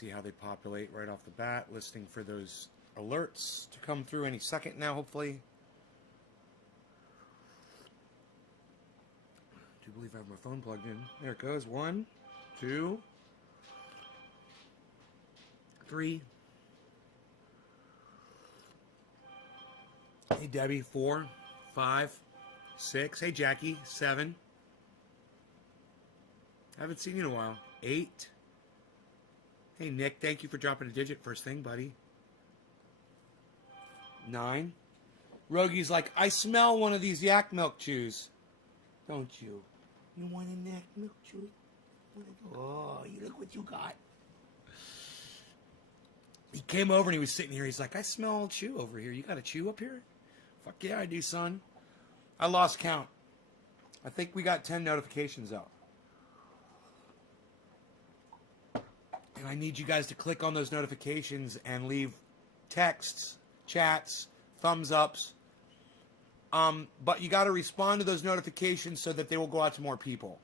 see how they populate right off the bat. Listening for those alerts to come through any second now, hopefully. I do believe I have my phone plugged in. There it goes. 1, 2, 3. Hey, Debbie. 4, 5, 6. Hey, Jackie. 7. Haven't seen you in a while. 8. Hey, Nick. Thank you for dropping a digit first thing, buddy. 9. Rogi's like, I smell one of these yak milk chews. Don't you? You want a yak milk chew? Oh, you look what you got. He came over and he was sitting here. He's like, I smell chew over here. You got a chew up here? Fuck yeah, I do, son. I lost count. I think we got 10 notifications out. And I need you guys to click on those notifications and leave texts, chats, thumbs ups. But you got to respond to those notifications so that they will go out to more people.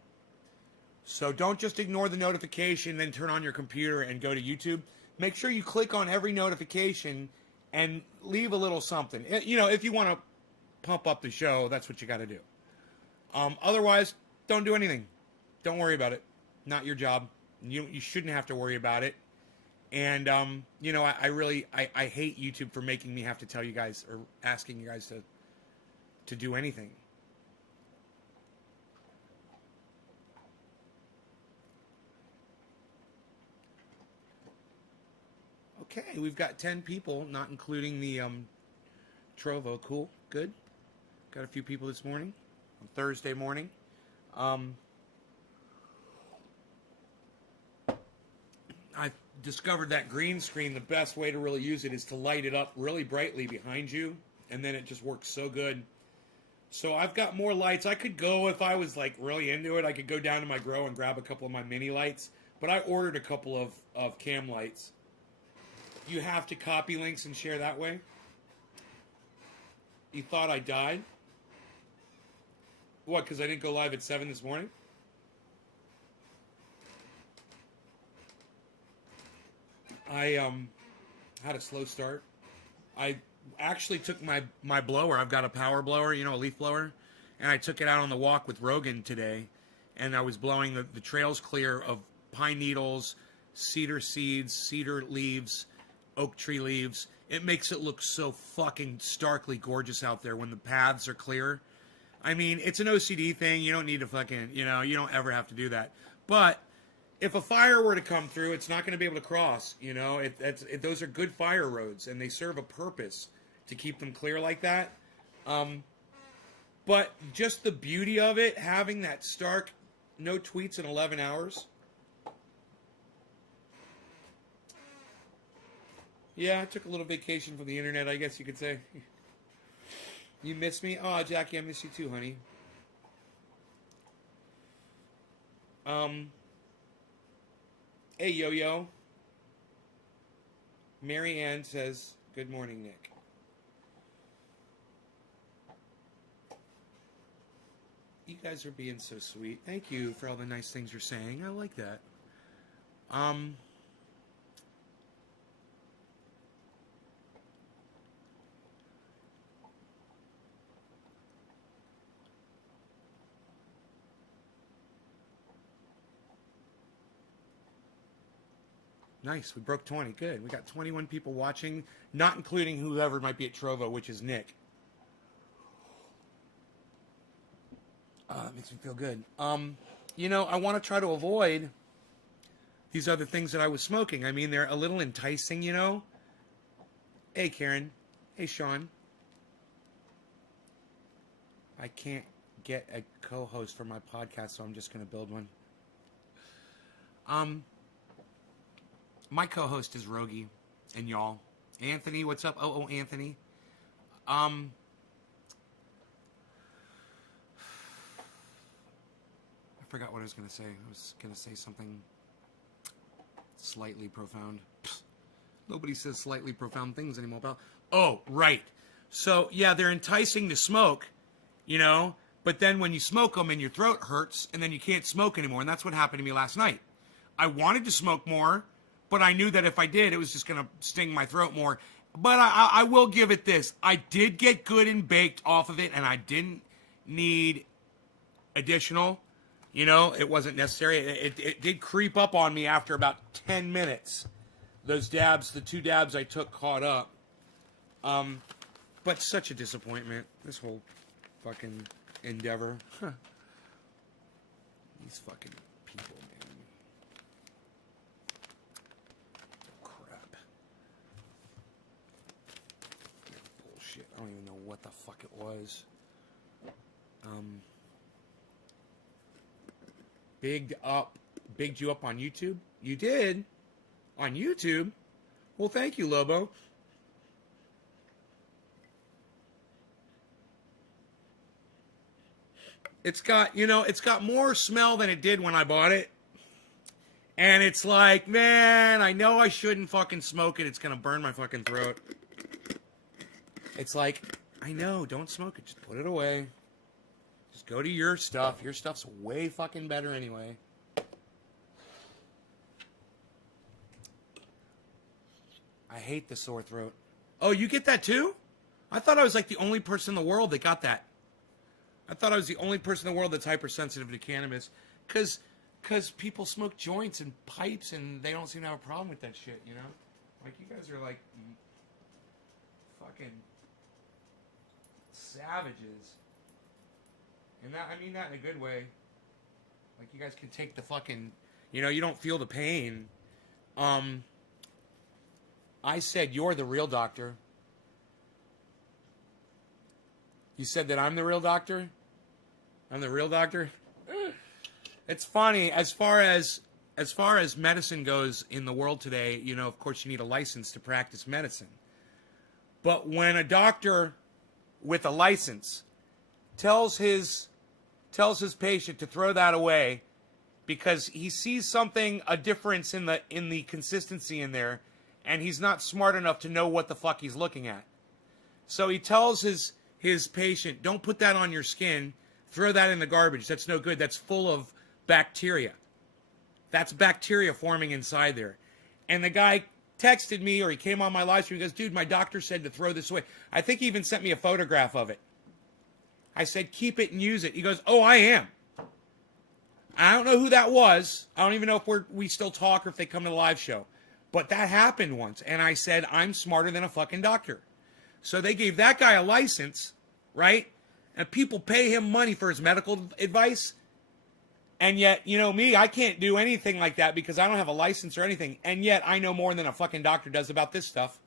So don't just ignore the notification, then turn on your computer and go to YouTube. Make sure you click on every notification and leave a little something. You know, if you want to pump up the show, that's what you got to do. Otherwise, don't do anything. Don't worry about it. Not your job. You shouldn't have to worry about it. And, you know, I really hate YouTube for making me have to tell you guys or asking you guys to do anything. Okay, we've got 10 people, not including the Trovo. Cool, good. Got a few people this morning, on Thursday morning. I discovered that green screen, the best way to really use it is to light it up really brightly behind you, and then it just works so good. So I've got more lights. I could go, if I was like really into it, I could go down to my grow and grab a couple of my mini lights, but I ordered a couple of cam lights. You have to copy links and share that way. You thought I died? What, because I didn't go live at 7 this morning? I had a slow start. I actually took my blower. I've got a power blower, you know, a leaf blower. And I took it out on the walk with Rogan today. And I was blowing the trails clear of pine needles, cedar seeds, cedar leaves, oak tree leaves. It makes it look so fucking starkly gorgeous out there when the paths are clear. I mean, it's an OCD thing. You don't need to fucking, you know, you don't ever have to do that. But if a fire were to come through, it's not going to be able to cross, you know. Those are good fire roads, and they serve a purpose to keep them clear like that. But just the beauty of it, having that stark, no tweets in 11 hours. Yeah, I took a little vacation from the internet, I guess you could say. You miss me? Oh, Jackie, I miss you too, honey. Hey, Yo-Yo. Mary Ann says, good morning, Nick. You guys are being so sweet. Thank you for all the nice things you're saying. I like that. Nice. We broke 20. Good. We got 21 people watching, not including whoever might be at Trovo, which is Nick. It makes me feel good. You know, I want to try to avoid these other things that I was smoking. I mean, they're a little enticing, you know. Hey, Karen. Hey, Sean. I can't get a co-host for my podcast, so I'm just going to build one. My co-host is Rogi and y'all. Anthony, what's up? Oh, Anthony. I forgot what I was going to say. I was going to say something slightly profound. Nobody says slightly profound things anymore. Oh, right. So, yeah, they're enticing to smoke, you know, but then when you smoke them and your throat hurts and then you can't smoke anymore, and that's what happened to me last night. I wanted to smoke more, but I knew that if I did, it was just going to sting my throat more. But I will give it this. I did get good and baked off of it, and I didn't need additional. It wasn't necessary. It did creep up on me after about 10 minutes. Those dabs, the 2 dabs I took caught up. But such a disappointment, this whole fucking endeavor. These fucking people, man. Crap. Bullshit. I don't even know what the fuck it was. Bigged you up on YouTube? You did? On YouTube? Well, thank you, Lobo. It's got more smell than it did when I bought it. And it's like, man, I know I shouldn't fucking smoke it. It's going to burn my fucking throat. It's like, I know, don't smoke it. Just put it away. Just go to your stuff. Your stuff's way fucking better anyway. I hate the sore throat. Oh, you get that too? I thought I was like the only person in the world that got that. I thought I was the only person in the world that's hypersensitive to cannabis. Because people smoke joints and pipes and they don't seem to have a problem with that shit, you know? Like, you guys are like fucking savages. And that, I mean that in a good way. Like, you guys can take the fucking, you don't feel the pain. I said, you're the real doctor. You said that I'm the real doctor? I'm the real doctor? It's funny, as far as medicine goes in the world today, of course you need a license to practice medicine. But when a doctor with a license tells his patient to throw that away because he sees something, a difference in the consistency in there, and he's not smart enough to know what the fuck he's looking at. So he tells his patient, don't put that on your skin, throw that in the garbage. That's no good. That's full of bacteria. That's bacteria forming inside there. And the guy texted me, or he came on my live stream, he goes, dude, my doctor said to throw this away. I think he even sent me a photograph of it. I said, keep it and use it. He goes, oh, I am. I don't know who that was. I don't even know if we still talk or if they come to the live show. But that happened once. And I said, I'm smarter than a fucking doctor. So they gave that guy a license, right? And people pay him money for his medical advice. And yet, me, I can't do anything like that because I don't have a license or anything. And yet, I know more than a fucking doctor does about this stuff.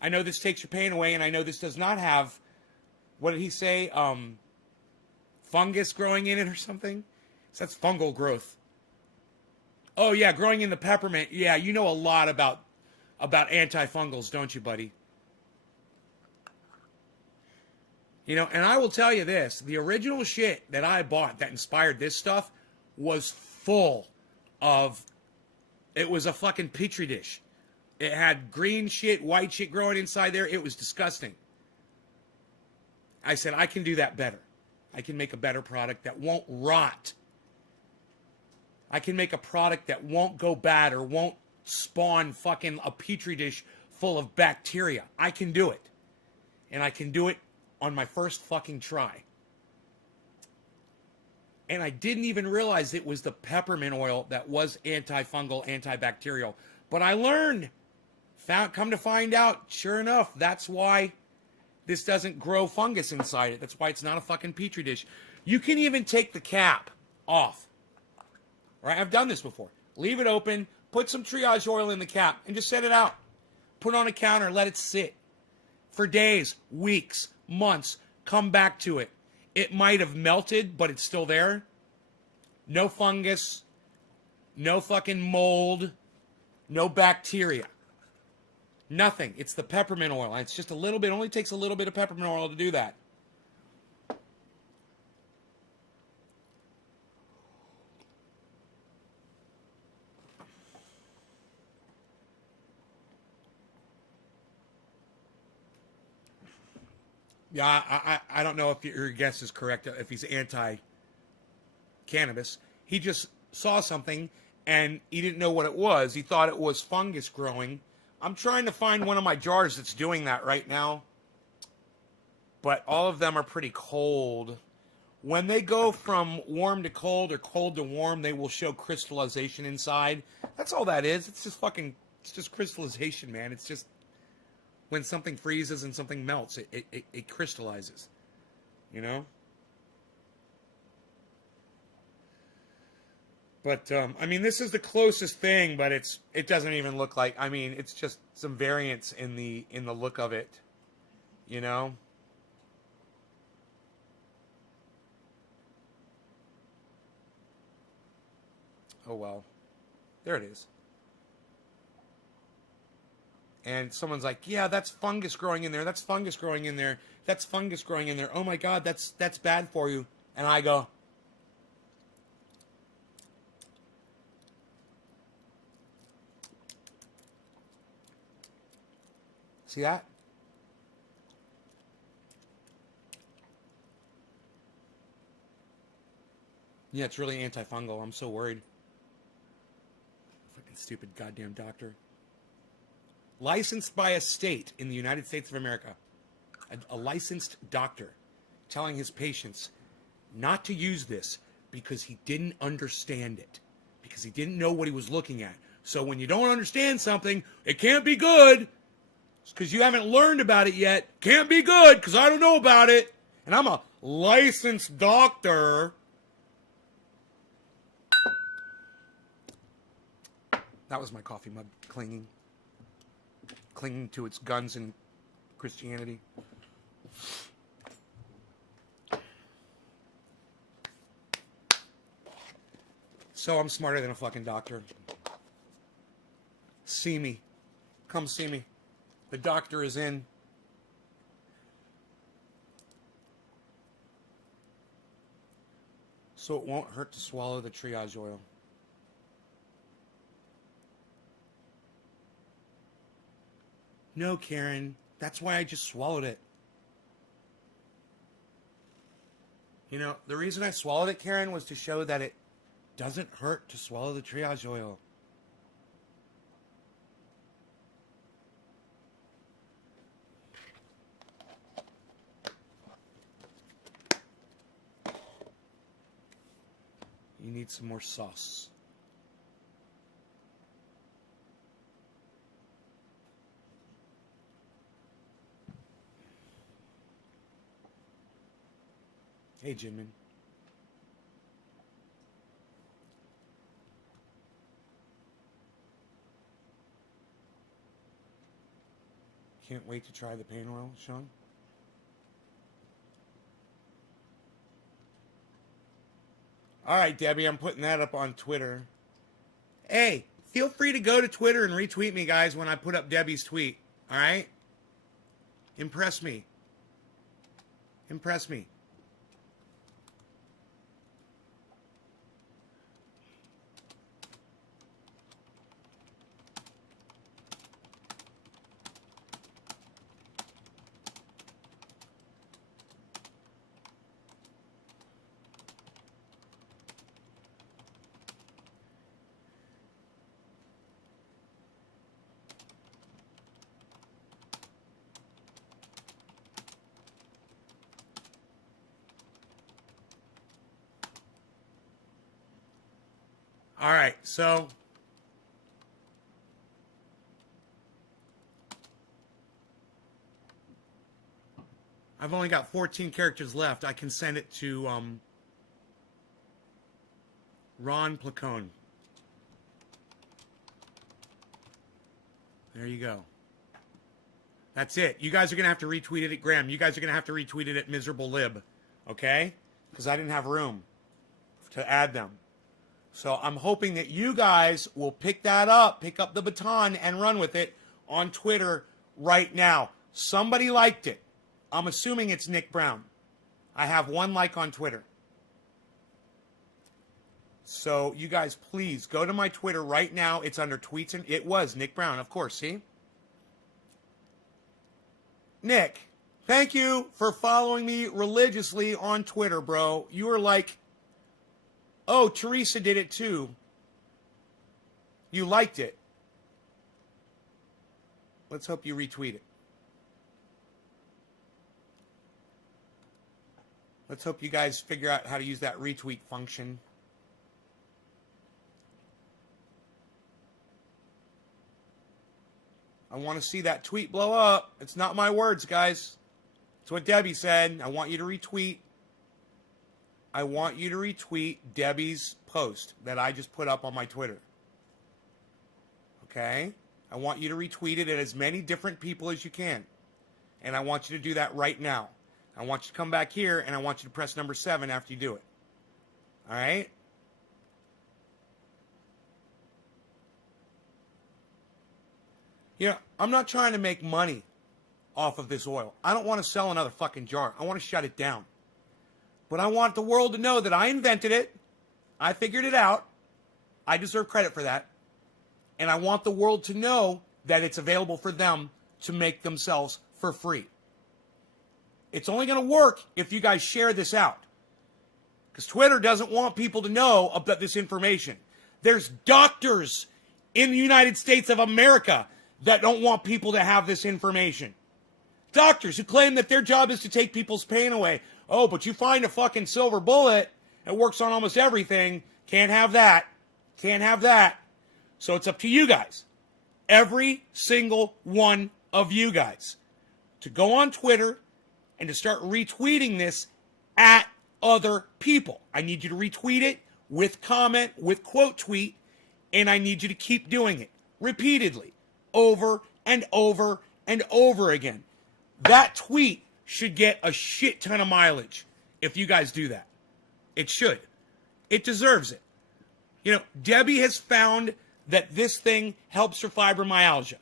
I know this takes your pain away, and I know this does not have, what did he say, fungus growing in it or something? So that's fungal growth. Oh, yeah, growing in the peppermint. Yeah, you know a lot about antifungals, don't you, buddy? And I will tell you this, the original shit that I bought that inspired this stuff was full of, it was a fucking petri dish. It had green shit, white shit growing inside there. It was disgusting. I said, I can do that better. I can make a better product that won't rot. I can make a product that won't go bad or won't spawn fucking a petri dish full of bacteria. I can do it. And I can do it on my first fucking try. And I didn't even realize it was the peppermint oil that was antifungal, antibacterial. But I learned. Come to find out, sure enough, that's why this doesn't grow fungus inside it. That's why it's not a fucking petri dish. You can even take the cap off. Right? I've done this before. Leave it open, put some triage oil in the cap, and just set it out. Put it on a counter, let it sit. For days, weeks, months, come back to it. It might have melted, but it's still there. No fungus, no fucking mold, no bacteria. Nothing. It's the peppermint oil. It's just a little bit, only takes a little bit of peppermint oil to do that. Yeah, I don't know if your guess is correct, if he's anti-cannabis. He just saw something and he didn't know what it was. He thought it was fungus growing. I'm trying to find one of my jars that's doing that right now, but all of them are pretty cold. When they go from warm to cold or cold to warm, they will show crystallization inside. That's all that is. It's just crystallization, man. It's just when something freezes and something melts, it crystallizes, you know? But, I mean, this is the closest thing, but it doesn't even look like, I mean, it's just some variance in the look of it, you know? Oh, well. There it is. And someone's like, yeah, that's fungus growing in there. That's fungus growing in there. That's fungus growing in there. Oh, my God, that's bad for you. And I go, see that? Yeah, it's really antifungal. I'm so worried. Fucking stupid goddamn doctor. Licensed by a state in the United States of America. A licensed doctor telling his patients not to use this because he didn't understand it. Because he didn't know what he was looking at. So when you don't understand something, it can't be good. Because you haven't learned about it yet. Can't be good because I don't know about it. And I'm a licensed doctor. That was my coffee mug clinging to its guns in Christianity. So I'm smarter than a fucking doctor. See me. Come see me. The doctor is in. So it won't hurt to swallow the triage oil. No, Karen. That's why I just swallowed it. You know, the reason I swallowed it, Karen, was to show that it doesn't hurt to swallow the triage oil. You need some more sauce. Hey, Jimin. Can't wait to try the pain oil, Sean. All right, Debbie, I'm putting that up on Twitter. Hey, feel free to go to Twitter and retweet me, guys, when I put up Debbie's tweet. All right? Impress me. Impress me. All right, so I've only got 14 characters left. I can send it to Ron Placone. There you go. That's it. You guys are going to have to retweet it at Graham. You guys are going to have to retweet it at Miserable Lib. Okay? Because I didn't have room to add them. So I'm hoping that you guys will pick that up, pick up the baton, and run with it on Twitter right now. Somebody liked it. I'm assuming it's Nick Brown. I have one like on Twitter. So you guys, please go to my Twitter right now. It's under tweets, and it was Nick Brown, of course. See? Nick, thank you for following me religiously on Twitter, bro. You were like, oh, Teresa did it too. You liked it. Let's hope you retweet it. Let's hope you guys figure out how to use that retweet function. I want to see that tweet blow up. It's not my words, guys. It's what Debbie said. I want you to retweet. I want you to retweet Debbie's post that I just put up on my Twitter. Okay? I want you to retweet it at as many different people as you can. And I want you to do that right now. I want you to come back here, and I want you to press number 7 after you do it. All right? You know, I'm not trying to make money off of this oil. I don't want to sell another fucking jar. I want to shut it down. But I want the world to know that I invented it. I figured it out. I deserve credit for that. And I want the world to know that it's available for them to make themselves for free. It's only going to work if you guys share this out. Because Twitter doesn't want people to know about this information. There's doctors in the United States of America that don't want people to have this information. Doctors who claim that their job is to take people's pain away. Oh, but you find a fucking silver bullet that works on almost everything. Can't have that. Can't have that. So it's up to you guys. Every single one of you guys to go on Twitter and to start retweeting this at other people. I need you to retweet it with comment, with quote tweet, and I need you to keep doing it repeatedly, over and over and over again. That tweet should get a shit ton of mileage if you guys do that. It should. It deserves it. You know, Debbie has found that this thing helps for fibromyalgia.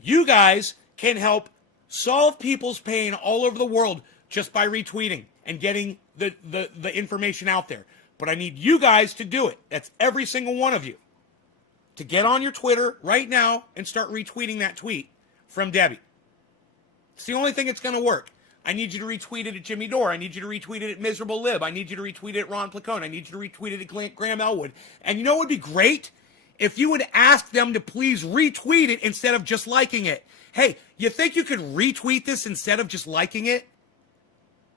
You guys can help solve people's pain all over the world just by retweeting and getting the information out there. But I need you guys to do it. That's every single one of you. To get on your Twitter right now and start retweeting that tweet from Debbie. It's the only thing that's going to work. I need you to retweet it at Jimmy Dore. I need you to retweet it at Miserable Lib. I need you to retweet it at Ron Placone. I need you to retweet it at Graham Elwood. And you know what would be great? If you would ask them to please retweet it instead of just liking it. Hey, you think you could retweet this instead of just liking it?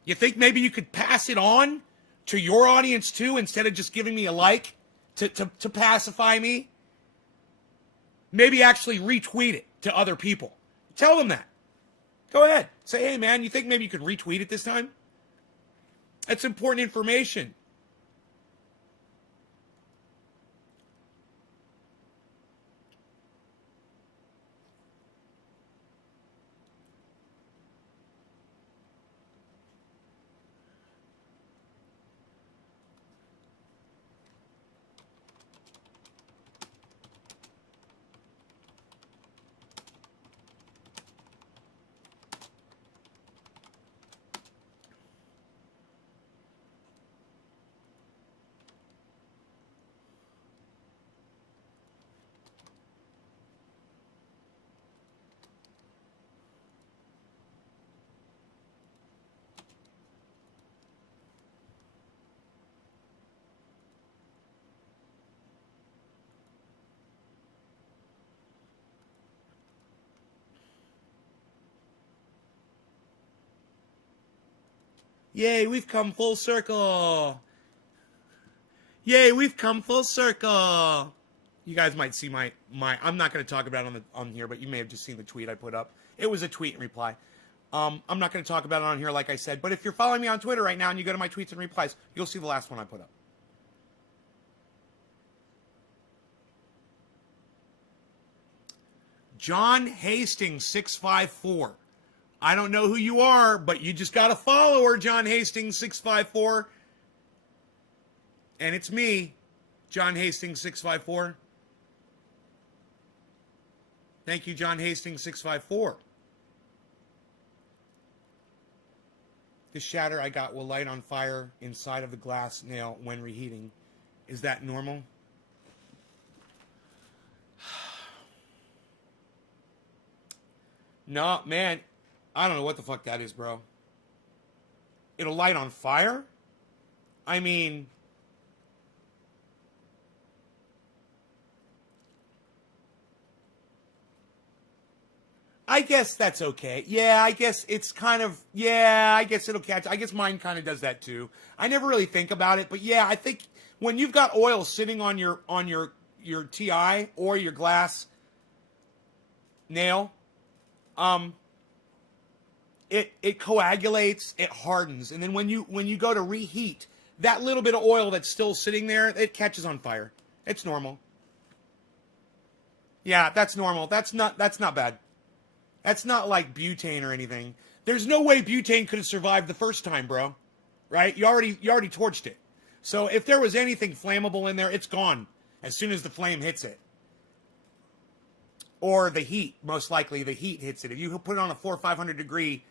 You think maybe you could pass it on to your audience too instead of just giving me a like to pacify me? Maybe actually retweet it to other people. Tell them that. Go ahead. Say, hey, man, you think maybe you could retweet it this time? That's important information. Yay, we've come full circle. Yay, we've come full circle. You guys might see my I'm not going to talk about it on here, but you may have just seen the tweet I put up. It was a tweet and reply. I'm not going to talk about it on here like I said, but if you're following me on Twitter right now and you go to my tweets and replies, you'll see the last one I put up. John Hastings 654. I don't know who you are, but you just got a follower, John Hastings 654. And it's me, John Hastings 654. Thank you, John Hastings 654. The shatter I got will light on fire inside of the glass nail when reheating. Is that normal? No, man. I don't know what the fuck that is, bro. It'll light on fire? I mean... I guess that's okay. Yeah, I guess it's kind of, yeah, I guess it'll catch. I guess mine kind of does that too. I never really think about it, but yeah, I think when you've got oil sitting on your TI or your glass nail, it coagulates, it hardens, and then when you go to reheat, that little bit of oil that's still sitting there, it catches on fire. It's normal. Yeah, that's normal. That's not bad. That's not like butane or anything. There's no way butane could have survived the first time, bro. Right? You already torched it. So if there was anything flammable in there, it's gone as soon as the flame hits it. Or the heat, most likely the heat hits it. If you put it on a 400 or 500 degree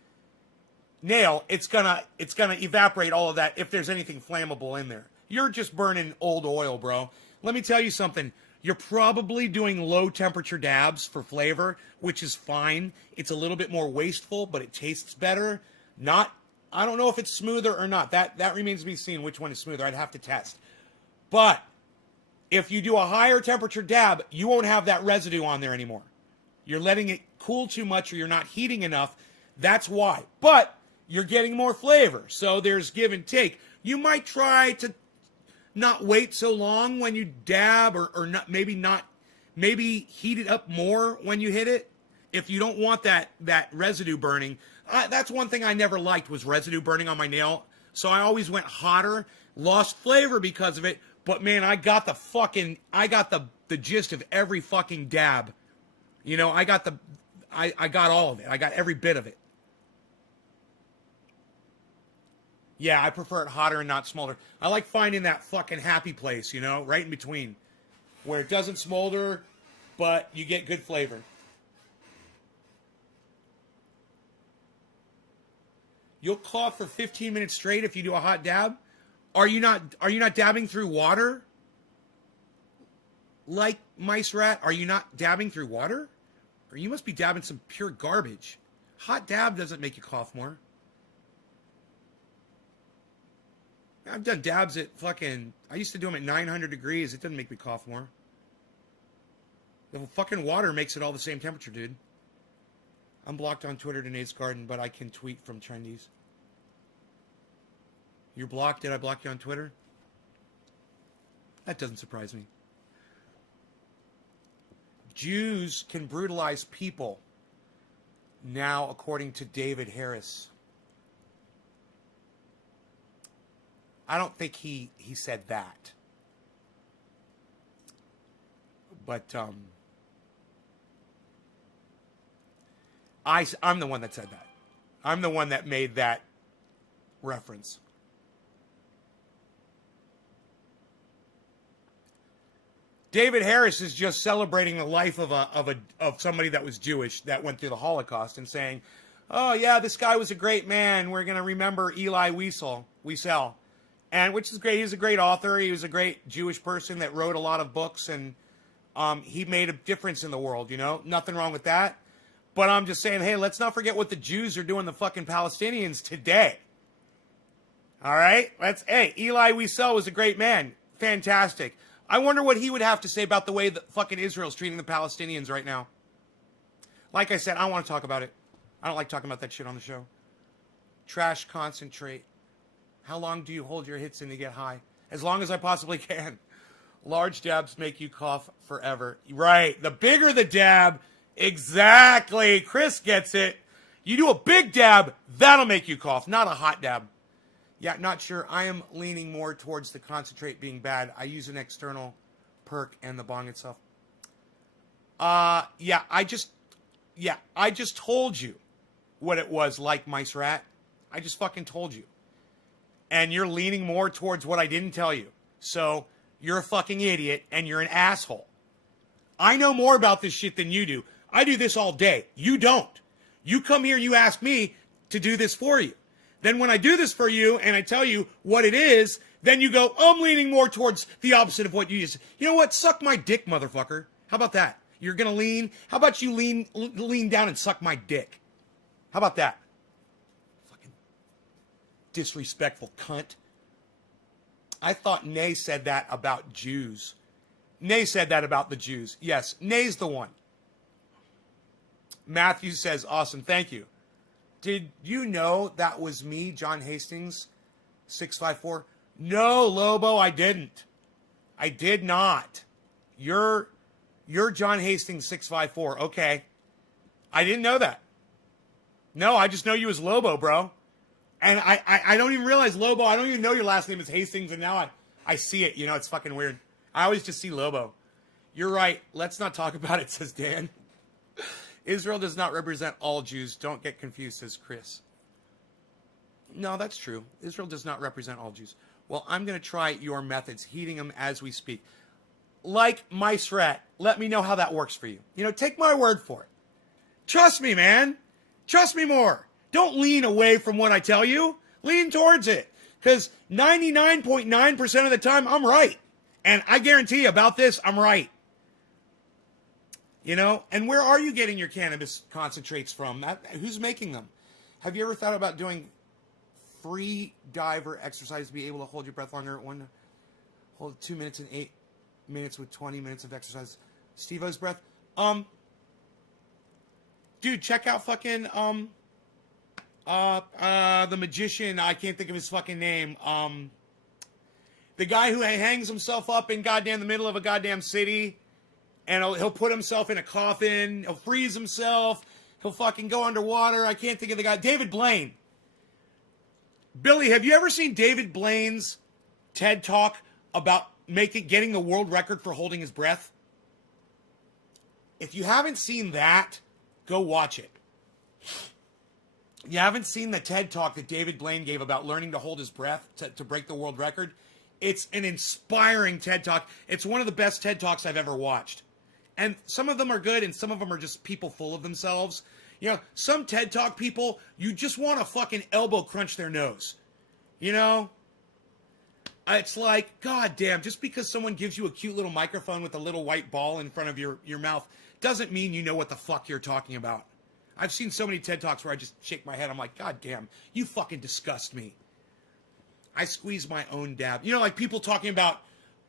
nail, it's gonna evaporate all of that if there's anything flammable in there. You're just burning old oil, bro. Let me tell you something. You're probably doing low temperature dabs for flavor, which is fine. It's a little bit more wasteful, but it tastes better. I don't know if it's smoother or not. That remains to be seen which one is smoother. I'd have to test. But if you do a higher temperature dab, you won't have that residue on there anymore. You're letting it cool too much or you're not heating enough. That's why. But you're getting more flavor. So there's give and take. You might try to not wait so long when you dab or maybe heat it up more when you hit it. If you don't want that residue burning. That's one thing I never liked was residue burning on my nail. So I always went hotter, lost flavor because of it. But man, I got the gist of every fucking dab. You know, I got all of it. I got every bit of it. Yeah, I prefer it hotter and not smolder. I like finding that fucking happy place, you know, right in between. Where it doesn't smolder, but you get good flavor. You'll cough for 15 minutes straight if you do a hot dab. Are you not dabbing through water? Like Mice Rat, are you not dabbing through water? Or you must be dabbing some pure garbage. Hot dab doesn't make you cough more. I've done dabs at I used to do them at 900 degrees. It doesn't make me cough more. The fucking water makes it all the same temperature, dude. I'm blocked on Twitter to Nate's Garden, but I can tweet from Trendies. You're blocked? Did I block you on Twitter? That doesn't surprise me. Jews can brutalize people now, according to David Harris. I don't think he said that. But I'm the one that said that. I'm the one that made that reference. David Harris is just celebrating the life of somebody that was Jewish that went through the Holocaust and saying, "Oh yeah, this guy was a great man. We're going to remember Elie Wiesel." And which is great. He's a great author. He was a great Jewish person that wrote a lot of books, and he made a difference in the world, you know? Nothing wrong with that. But I'm just saying, hey, let's not forget what the Jews are doing to fucking Palestinians today. All right? Hey, Elie Wiesel was a great man. Fantastic. I wonder what he would have to say about the way that fucking Israel's treating the Palestinians right now. Like I said, I don't want to talk about it. I don't like talking about that shit on the show. Trash concentrate. How long do you hold your hits in to get high? As long as I possibly can. Large dabs make you cough forever. Right. The bigger the dab. Exactly. Chris gets it. You do a big dab, that'll make you cough, not a hot dab. Yeah, not sure. I am leaning more towards the concentrate being bad. I use an external perk and the bong itself. I just told you what it was like, Mice Rat. I just fucking told you. And you're leaning more towards what I didn't tell you. So you're a fucking idiot and you're an asshole. I know more about this shit than you do. I do this all day. You don't. You come here, you ask me to do this for you. Then when I do this for you and I tell you what it is, then you go, I'm leaning more towards the opposite of what you just. You know what? Suck my dick, motherfucker. How about that? You're going to lean? How about you lean down and suck my dick? How about that? Disrespectful cunt. I thought Nay said that about Jews. Nay said that about the Jews. Yes, Nay's the one. Matthew says, awesome, thank you. Did you know that was me, John Hastings, 654? No, Lobo, I didn't. I did not. You're John Hastings, 654. Okay. I didn't know that. No, I just know you as Lobo, bro. And I don't even realize Lobo. I don't even know your last name is Hastings, and now I see it. You know, it's fucking weird. I always just see Lobo. You're right. Let's not talk about it, says Dan. Israel does not represent all Jews. Don't get confused, says Chris. No, that's true. Israel does not represent all Jews. Well, I'm going to try your methods, heating them as we speak. Like Mice Rat, let me know how that works for you. You know, take my word for it. Trust me, man. Trust me more. Don't lean away from what I tell you. Lean towards it. Because 99.9% of the time, I'm right. And I guarantee you about this, I'm right. You know? And where are you getting your cannabis concentrates from? Who's making them? Have you ever thought about doing free diver exercise to be able to hold your breath longer? Hold 2 minutes and 8 minutes with 20 minutes of exercise. Steve-O's breath. Dude, check out fucking, the magician, I can't think of his fucking name. The guy who hangs himself up in goddamn the middle of a goddamn city, and he'll put himself in a coffin, he'll freeze himself, he'll fucking go underwater. I can't think of the guy. David Blaine. Billy, have you ever seen David Blaine's TED Talk about getting the world record for holding his breath? If you haven't seen that, go watch it. You haven't seen the TED Talk that David Blaine gave about learning to hold his breath to break the world record? It's an inspiring TED Talk. It's one of the best TED Talks I've ever watched. And some of them are good, and some of them are just people full of themselves. You know, some TED Talk people, you just want to fucking elbow crunch their nose. You know? It's like, god damn, just because someone gives you a cute little microphone with a little white ball in front of your mouth doesn't mean you know what the fuck you're talking about. I've seen so many TED Talks where I just shake my head. I'm like, god damn, you fucking disgust me. I squeeze my own dab. You know, like people talking about,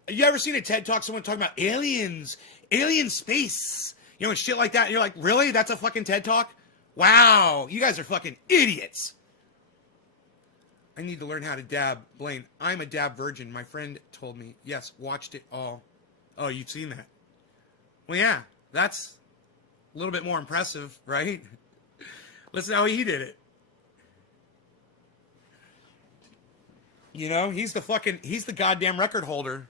you ever seen a TED Talk, someone talking about aliens, alien space, you know, and shit like that. And you're like, really? That's a fucking TED Talk? Wow, you guys are fucking idiots. I need to learn how to dab. Blaine, I'm a dab virgin. My friend told me. Yes, watched it all. Oh, you've seen that? Well, yeah, that's a little bit more impressive, right? Listen how he did it. You know, he's the goddamn record holder.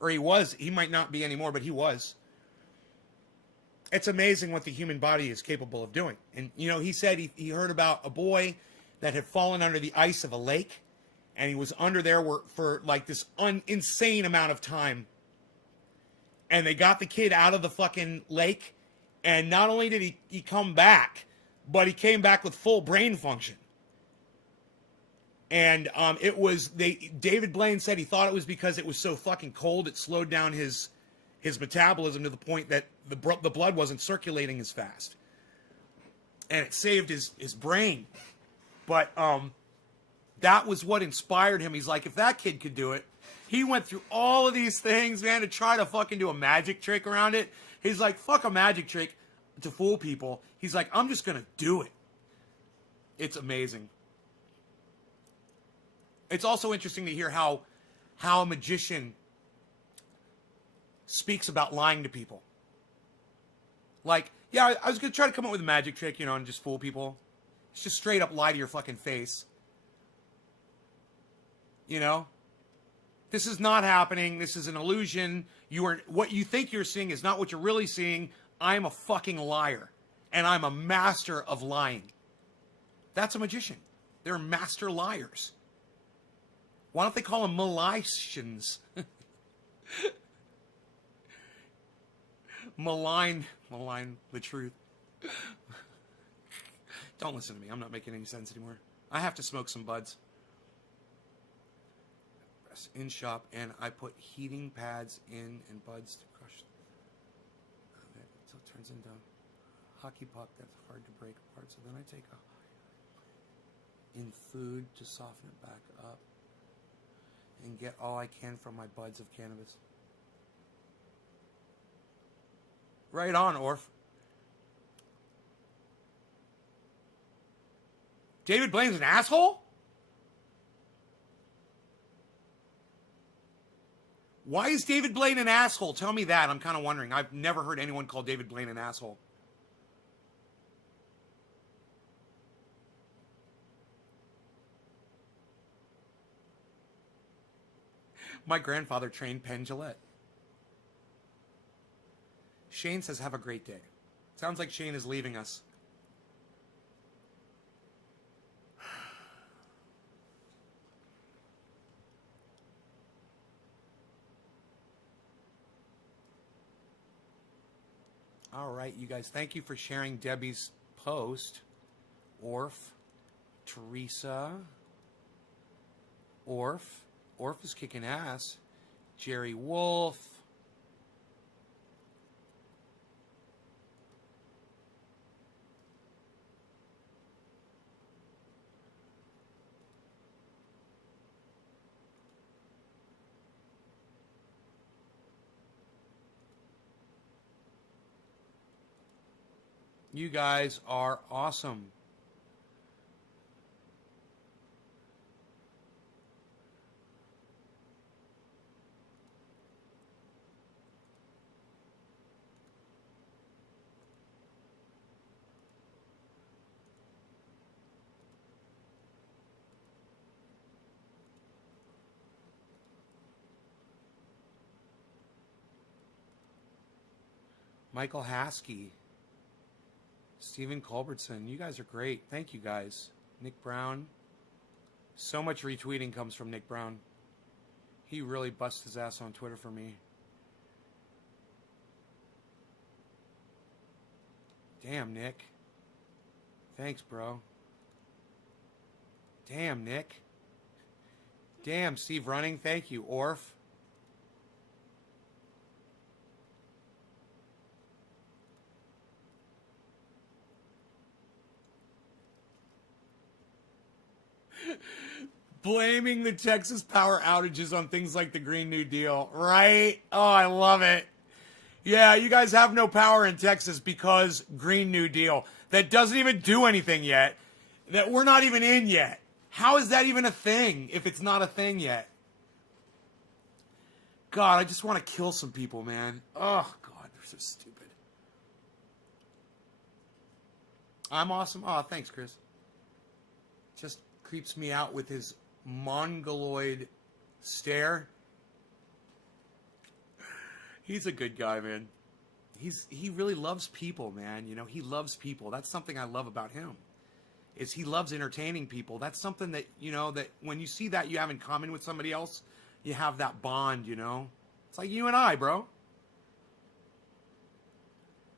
Or he was. He might not be anymore, but he was. It's amazing what the human body is capable of doing. And, you know, he said he heard about a boy that had fallen under the ice of a lake. And he was under there for like this insane amount of time. And they got the kid out of the fucking lake. And not only did he come back, but he came back with full brain function. And David Blaine said he thought it was because it was so fucking cold, it slowed down his metabolism to the point that the blood wasn't circulating as fast. And it saved his brain. But that was what inspired him. He's like, if that kid could do it, he went through all of these things, man, to try to fucking do a magic trick around it. He's like, fuck a magic trick to fool people. He's like, I'm just going to do it. It's amazing. It's also interesting to hear how a magician speaks about lying to people. Like, yeah, I was going to try to come up with a magic trick, you know, and just fool people. It's just straight up lie to your fucking face. You know? This is not happening. This is an illusion. What you think you're seeing is not what you're really seeing. I'm a fucking liar. And I'm a master of lying. That's a magician. They're master liars. Why don't they call them malicians? Malign the truth. Don't listen to me. I'm not making any sense anymore. I have to smoke some buds. In shop, and I put heating pads in and buds to crush until it turns into hockey puck that's hard to break apart. So then I take in food to soften it back up and get all I can from my buds of cannabis. Right on, Orf. David Blaine's an asshole? Why is David Blaine an asshole? Tell me that. I'm kind of wondering. I've never heard anyone call David Blaine an asshole. My grandfather trained Penn Jillette. Shane says, have a great day. Sounds like Shane is leaving us. All right, you guys. Thank you for sharing Debbie's post. Orf, Teresa, Orf is kicking ass. Jerry Wolf. You guys are awesome. Michael Haskey. Stephen Culbertson, you guys are great. Thank you guys. Nick Brown. So much retweeting comes from Nick Brown. He really busts his ass on Twitter for me. Damn, Nick. Thanks, bro. Damn, Nick. Damn, Steve Running. Thank you, Orf. Blaming the Texas power outages on things like the Green New Deal, right? Oh, I love it. Yeah, you guys have no power in Texas because Green New Deal. That doesn't even do anything yet. That we're not even in yet. How is that even a thing if it's not a thing yet? God, I just want to kill some people, man. Oh, God, they're so stupid. I'm awesome. Oh, thanks, Chris. Just creeps me out with his mongoloid stare. He's a good guy, man. He really loves people, man. You know, he loves people. That's something I love about him. Is he loves entertaining people. That's something that, you know, that when you see that you have in common with somebody else, you have that bond, you know. It's like you and I, bro.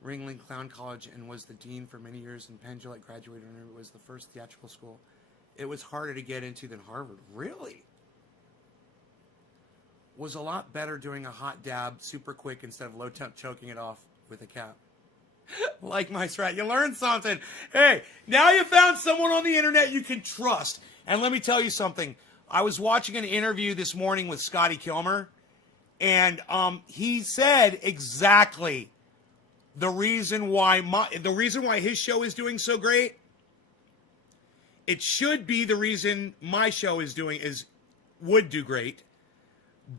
Ringling Clown College and was the dean for many years, and Penn Jillette graduated when it was the first theatrical school. It was harder to get into than Harvard. Really? Was a lot better doing a hot dab super quick instead of low temp choking it off with a cap. Like my strat. You learned something. Hey, now you found someone on the internet you can trust. And let me tell you something. I was watching an interview this morning with Scotty Kilmer, and he said exactly the reason why his show is doing so great. It should be the reason my show would do great.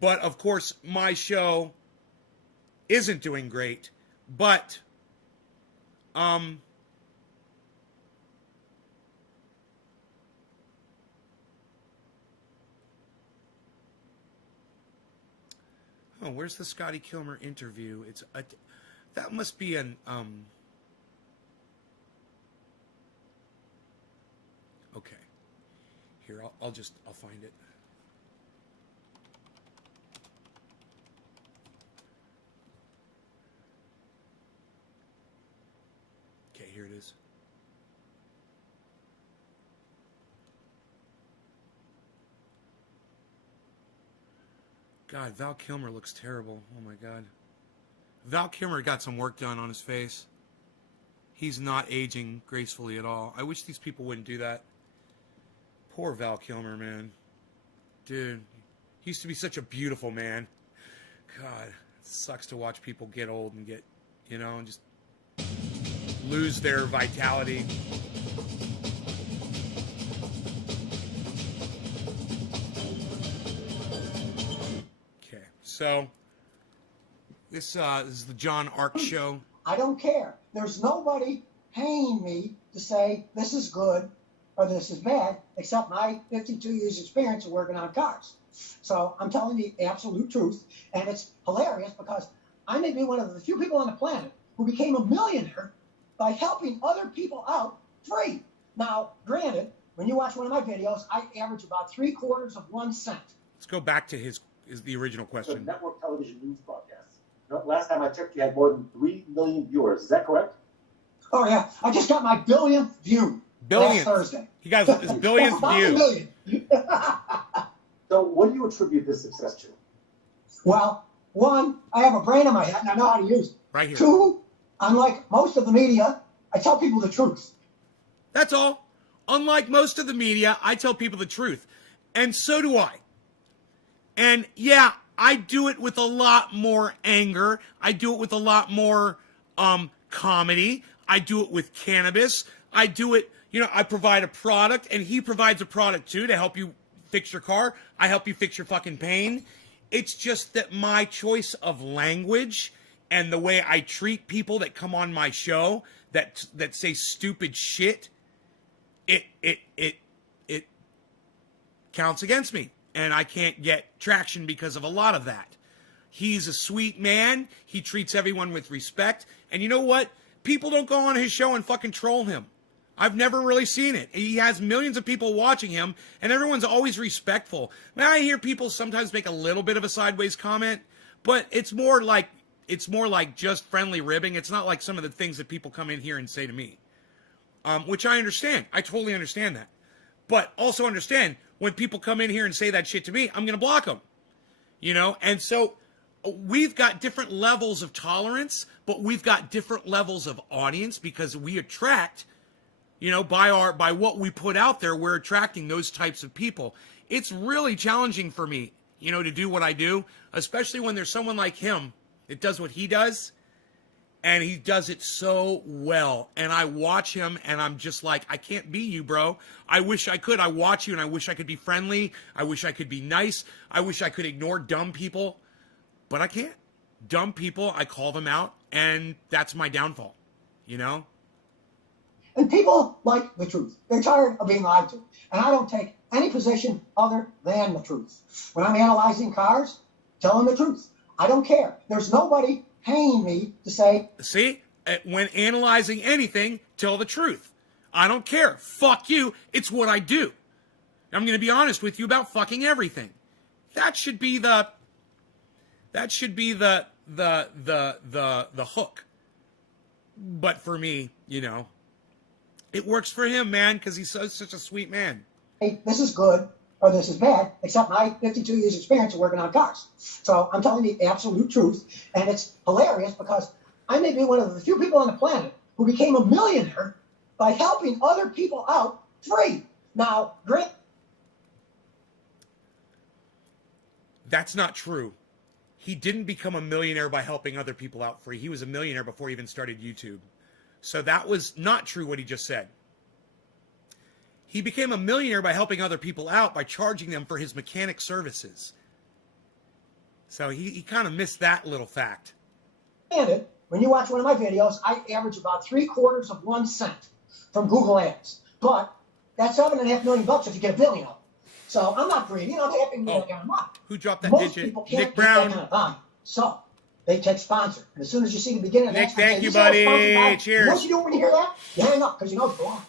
But of course, my show isn't doing great. But oh, where's the Scotty Kilmer interview? That must be an okay. Here, I'll find it. Okay, here it is. God, Val Kilmer looks terrible. Oh my God. Val Kilmer got some work done on his face. He's not aging gracefully at all. I wish these people wouldn't do that. Poor Val Kilmer, man. Dude, he used to be such a beautiful man. God, it sucks to watch people get old and get, you know, and just lose their vitality. So this is the John Ark Show. I don't care. There's nobody paying me to say this is good or this is bad, except my 52 years experience of working on cars. So I'm telling the absolute truth, and it's hilarious because I may be one of the few people on the planet who became a millionaire by helping other people out free. Now, granted, when you watch one of my videos, I average about 3/4 of 1 cent. Let's go back to the original question. Network television news broadcasts. Last time I checked, you had more than 3 million viewers. Is that correct? Oh, yeah. I just got my billionth view last Thursday. You guys, his billionth view. Million. So what do you attribute this success to? Well, one, I have a brain in my head and I know how to use it. Right here. Two, unlike most of the media, I tell people the truth. That's all. Unlike most of the media, I tell people the truth. And so do I. And yeah, I do it with a lot more anger. I do it with a lot more comedy. I do it with cannabis. I do it, I provide a product and he provides a product too to help you fix your car. I help you fix your fucking pain. It's just that my choice of language and the way I treat people that come on my show that say stupid shit, it counts against me. And I can't get traction because of a lot of that. He's a sweet man. He treats everyone with respect. And you know what? People don't go on his show and fucking troll him. I've never really seen it. He has millions of people watching him, and everyone's always respectful. Now, I hear people sometimes make a little bit of a sideways comment, but it's more like just friendly ribbing. It's not like some of the things that people come in here and say to me, which I understand. I totally understand that. But also understand, when people come in here and say that shit to me, I'm going to block them. And so we've got different levels of tolerance, but we've got different levels of audience because we attract, by what we put out there, we're attracting those types of people. It's really challenging for me, to do what I do, especially when there's someone like him that does what he does. And he does it so well. And I watch him and I'm just like, I can't be you, bro. I wish I could. I watch you and I wish I could be friendly. I wish I could be nice. I wish I could ignore dumb people. But I can't. Dumb people, I call them out. And that's my downfall, And people like the truth. They're tired of being lied to. And I don't take any position other than the truth. When I'm analyzing cars, tell them the truth. I don't care. There's nobody paying me to say. See, when analyzing anything, tell the truth. I don't care. Fuck you. It's what I do. I'm going to be honest with you about fucking everything. That should be the hook. But for me, it works for him, man, because he's such a sweet man. Hey, this is good or this is bad, except my 52 years experience of working on cars. So I'm telling the absolute truth, and it's hilarious because I may be one of the few people on the planet who became a millionaire by helping other people out free. Now, great. That's not true. He didn't become a millionaire by helping other people out free. He was a millionaire before he even started YouTube. So that was not true what he just said. He became a millionaire by helping other people out by charging them for his mechanic services. So he kind of missed that little fact. Granted, when you watch one of my videos, I average about 3/4 of 1 cent from Google Ads. But that's $7.5 million if you get a billion of them. So I'm not greedy. I'm happy to get that kind of money. Who dropped that Most digit? people can't Nick get Brown. that kind of volume. So they take sponsor. And as soon as you see the beginning of Nick, that, thank you, see how buddy. sponsored by- Cheers. You know what you do when you hear that? You hang up because you know it's wrong.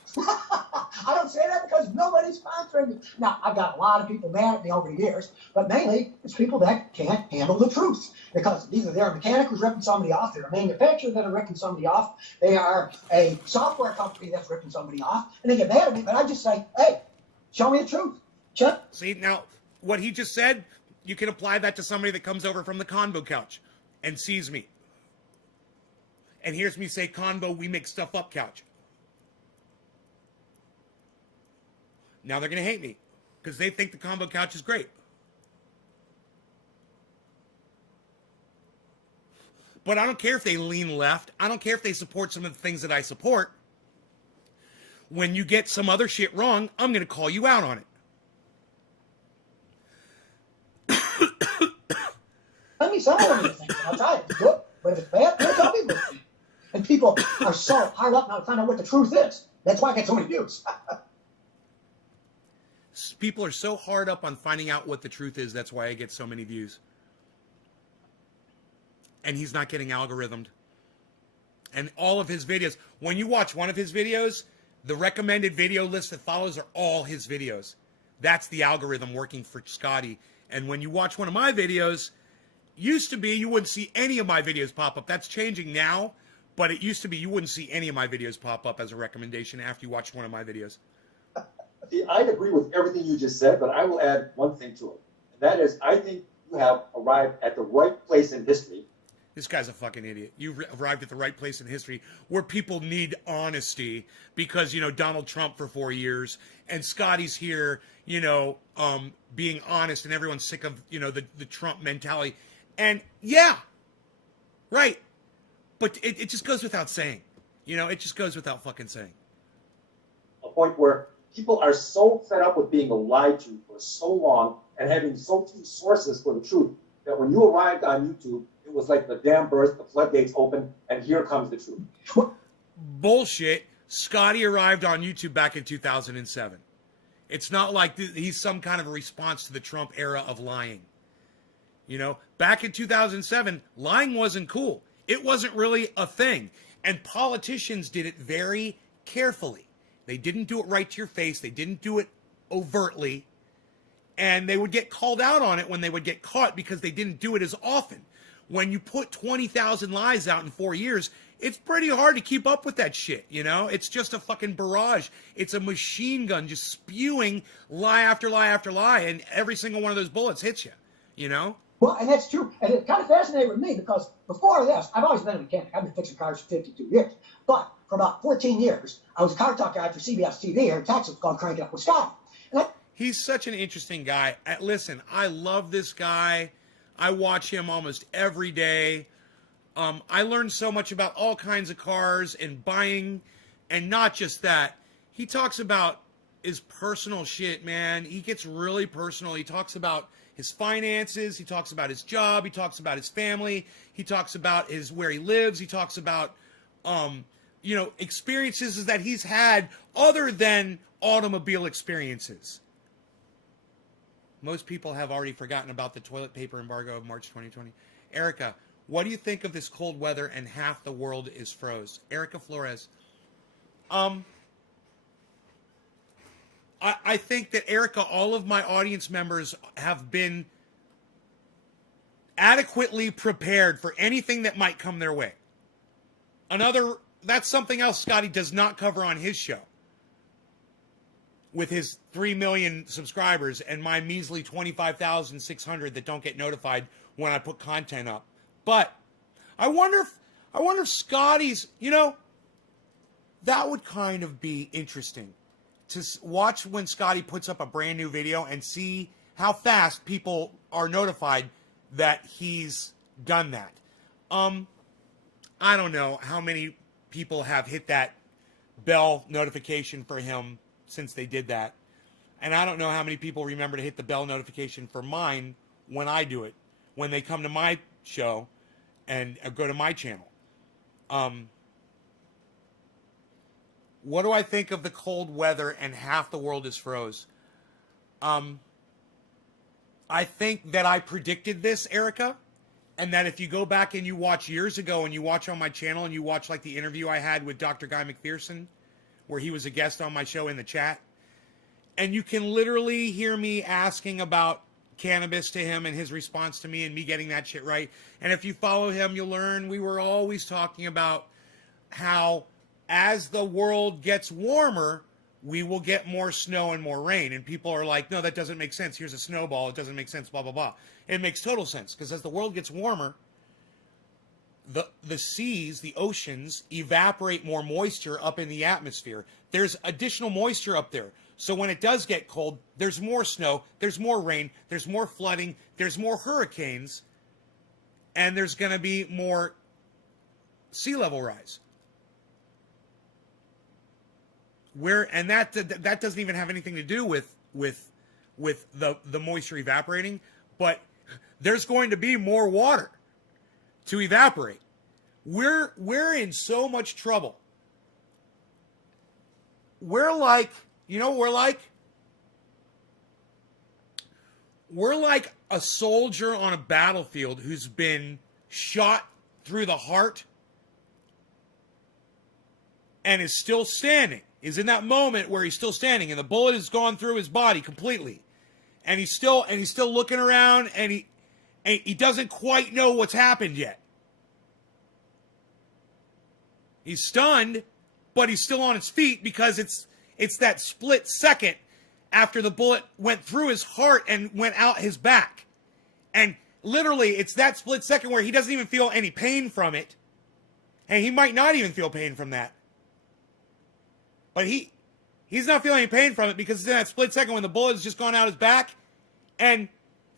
I don't say that because nobody's sponsoring me. Now, I've got a lot of people mad at me over the years, but mainly it's people that can't handle the truth. Because either they're a mechanic who's ripping somebody off, they're a manufacturer that are ripping somebody off, they are a software company that's ripping somebody off, and they get mad at me, but I just say, hey, show me the truth. Check. See, now, what he just said, you can apply that to somebody that comes over from the Convo couch and sees me. And hears me say, Convo, we make stuff up couch. Now they're going to hate me because they think the Convo couch is great. But I don't care if they lean left. I don't care if they support some of the things that I support. When you get some other shit wrong, I'm going to call you out on it. Let me sell one of these things. I'll try it. It's good. But if it's bad, don't tell people it's bad. And people are so hard up now to find out what the truth is. That's why I get so many views. People are so hard up on finding out what the truth is. That's why I get so many views. And he's not getting algorithmed. And all of his videos, when you watch one of his videos, the recommended video list that follows are all his videos. That's the algorithm working for Scotty. And when you watch one of my videos, used to be you wouldn't see any of my videos pop up. That's changing now, but it used to be you wouldn't see any of my videos pop up as a recommendation after you watched one of my videos. See, I'd agree with everything you just said, but I will add one thing to it. And that is, I think you have arrived at the right place in history. This guy's a fucking idiot. You've arrived at the right place in history where people need honesty because, Donald Trump for 4 years and Scotty's here, being honest and everyone's sick of, the Trump mentality. And yeah, right. But it just goes without saying, it just goes without fucking saying. A point where people are so fed up with being lied to for so long and having so few sources for the truth that when you arrived on YouTube, it was like the dam burst, the floodgates open, and here comes the truth. Bullshit. Scotty arrived on YouTube back in 2007. It's not like he's some kind of a response to the Trump era of lying. Back in 2007, lying wasn't cool. It wasn't really a thing. And politicians did it very carefully. They didn't do it right to your face. They didn't do it overtly. And they would get called out on it when they would get caught because they didn't do it as often. When you put 20,000 lies out in 4 years, it's pretty hard to keep up with that shit, It's just a fucking barrage. It's a machine gun just spewing lie after lie after lie, and every single one of those bullets hits you, Well, and that's true. And it kind of fascinated with me because before this, I've always been a mechanic. I've been fixing cars for 52 years. But for about 14 years, I was a car talk guy for CBS TV here in Texas called Crank It Up with Scott. He's such an interesting guy. Listen, I love this guy. I watch him almost every day. I learned so much about all kinds of cars and buying, and not just that. He talks about his personal shit, man. He gets really personal. He talks about his finances. He talks about his job. He talks about his family. He talks about where he lives. He talks about, experiences that he's had other than automobile experiences. Most people have already forgotten about the toilet paper embargo of March 2020. Erica, what do you think of this cold weather and half the world is froze? Erica Flores. I think that, Erica, all of my audience members have been adequately prepared for anything that might come their way. That's something else Scotty does not cover on his show. With his 3 million subscribers and my measly 25,600 that don't get notified when I put content up. But I wonder if Scotty's, that would kind of be interesting to watch when Scotty puts up a brand new video and see how fast people are notified that he's done that. I don't know how many people have hit that bell notification for him since they did that. And I don't know how many people remember to hit the bell notification for mine when I do it, when they come to my show and go to my channel. What do I think of the cold weather and half the world is froze? I think that I predicted this, Erica, and that if you go back and you watch years ago and you watch on my channel and you watch like the interview I had with Dr. Guy McPherson, where he was a guest on my show in the chat, and you can literally hear me asking about cannabis to him and his response to me and me getting that shit right. And if you follow him, you'll learn we were always talking about how as the world gets warmer, we will get more snow and more rain. And people are like, no, that doesn't make sense. Here's a snowball. It doesn't make sense, blah, blah, blah. It makes total sense because as the world gets warmer, the seas, the oceans, evaporate more moisture up in the atmosphere. There's additional moisture up there. So when it does get cold, there's more snow, there's more rain, there's more flooding, there's more hurricanes, and there's going to be more sea level rise. And that doesn't even have anything to do with the moisture evaporating, but there's going to be more water to evaporate. We're in so much trouble. We're like, you know what we're like? We're like a soldier on a battlefield who's been shot through the heart and is still standing. Is in that moment where he's still standing and the bullet has gone through his body completely. And he's still looking around and he doesn't quite know what's happened yet. He's stunned, but he's still on his feet because it's that split second after the bullet went through his heart and went out his back. And literally, it's that split second where he doesn't even feel any pain from it. And he might not even feel pain from that. But he's not feeling any pain from it because it's in that split second when the bullet has just gone out his back and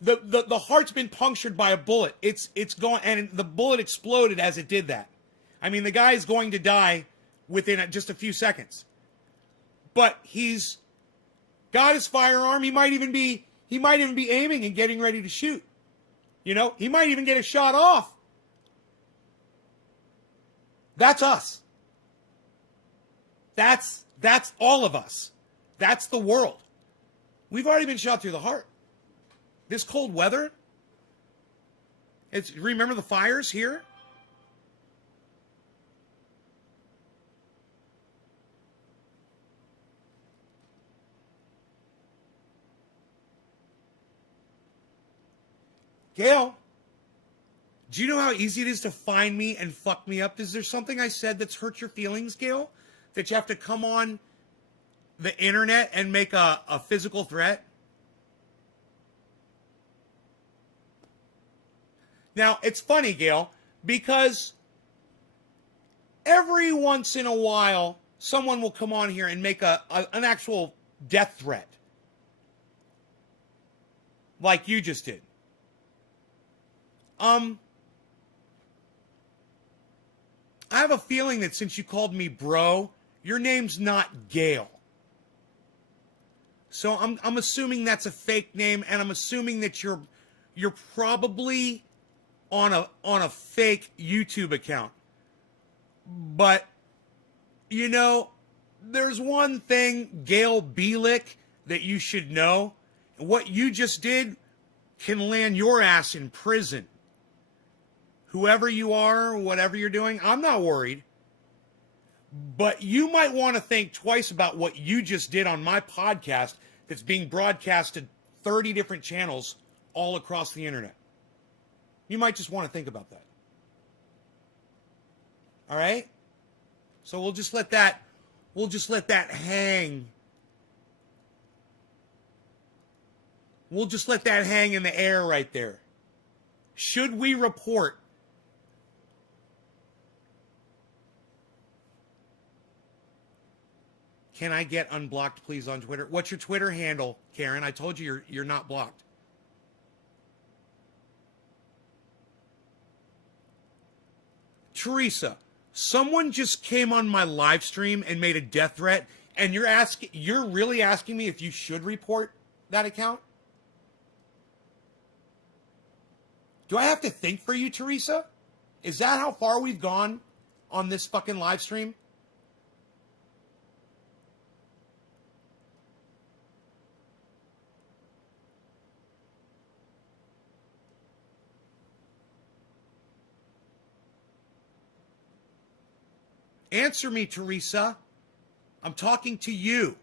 the heart's been punctured by a bullet. It's gone, and the bullet exploded as it did that. I mean, the guy is going to die within just a few seconds. But he's got his firearm. He might even be aiming and getting ready to shoot. You know, he might even get a shot off. That's us. That's all of us. That's the world. We've already been shot through the heart. This cold weather. Remember the fires here? Gail, do you know how easy it is to find me and fuck me up? Is there something I said that's hurt your feelings, Gail? That you have to come on the internet and make a physical threat? Now, it's funny, Gail, because every once in a while, someone will come on here and make an actual death threat. Like you just did. I have a feeling that since you called me bro, your name's not Gail. So I'm assuming that's a fake name, and I'm assuming that you're probably on a fake YouTube account. But you know, there's one thing, Gail Bielick, that you should know. What you just did can land your ass in prison. Whoever you are, whatever you're doing, I'm not worried. But you might want to think twice about what you just did on my podcast that's being broadcasted 30 different channels all across the internet. You might just want to think about that. All right? So we'll just let that hang. We'll just let that hang in the air right there. Should we report? Can I get unblocked, please, on Twitter? What's your Twitter handle, Karen? I told you you're not blocked. Teresa, someone just came on my live stream and made a death threat, and you're really asking me if you should report that account? Do I have to think for you, Teresa? Is that how far we've gone on this fucking live stream? Answer me, Teresa. I'm talking to you.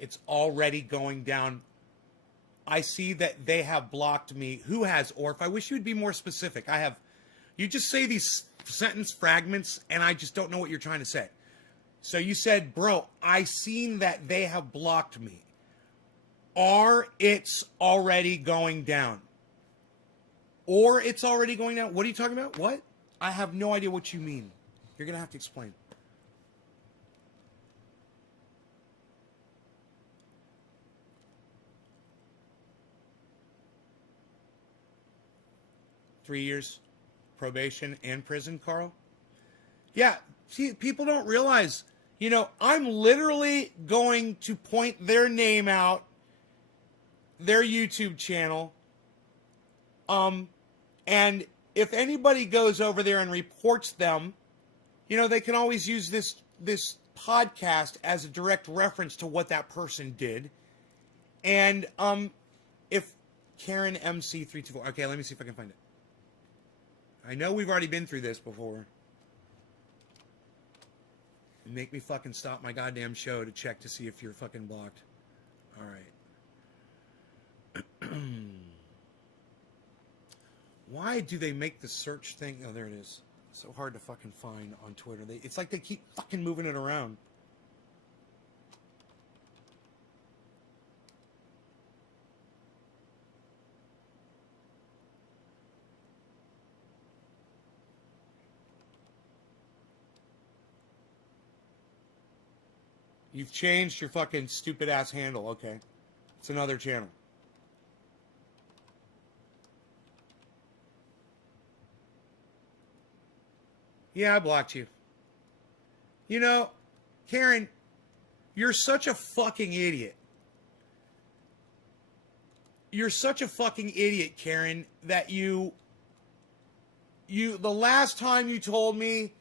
It's already going down. I see that they have blocked me. Who has, Orf? I wish you would be more specific. You just say these sentence fragments, and I just don't know what you're trying to say. So you said, bro, I seen that they have blocked me. Or it's already going down. Or it's already going down. What are you talking about? What? I have no idea what you mean. You're going to have to explain. 3 years probation and prison, Carl. Yeah, see, people don't realize, I'm literally going to point their name out, their YouTube channel, and if anybody goes over there and reports them, they can always use this podcast as a direct reference to what that person did. And if Karen MC324, okay, let me see if I can find it. I know we've already been through this before. And make me fucking stop my goddamn show to check to see if you're fucking blocked. All right. Why do they make the search thing? Oh, there it is. So hard to fucking find on Twitter. It's like they keep fucking moving it around. You've changed your fucking stupid ass handle. Okay. It's another channel. Yeah, I blocked you. Karen, you're such a fucking idiot. You're such a fucking idiot, Karen, that the last time you told me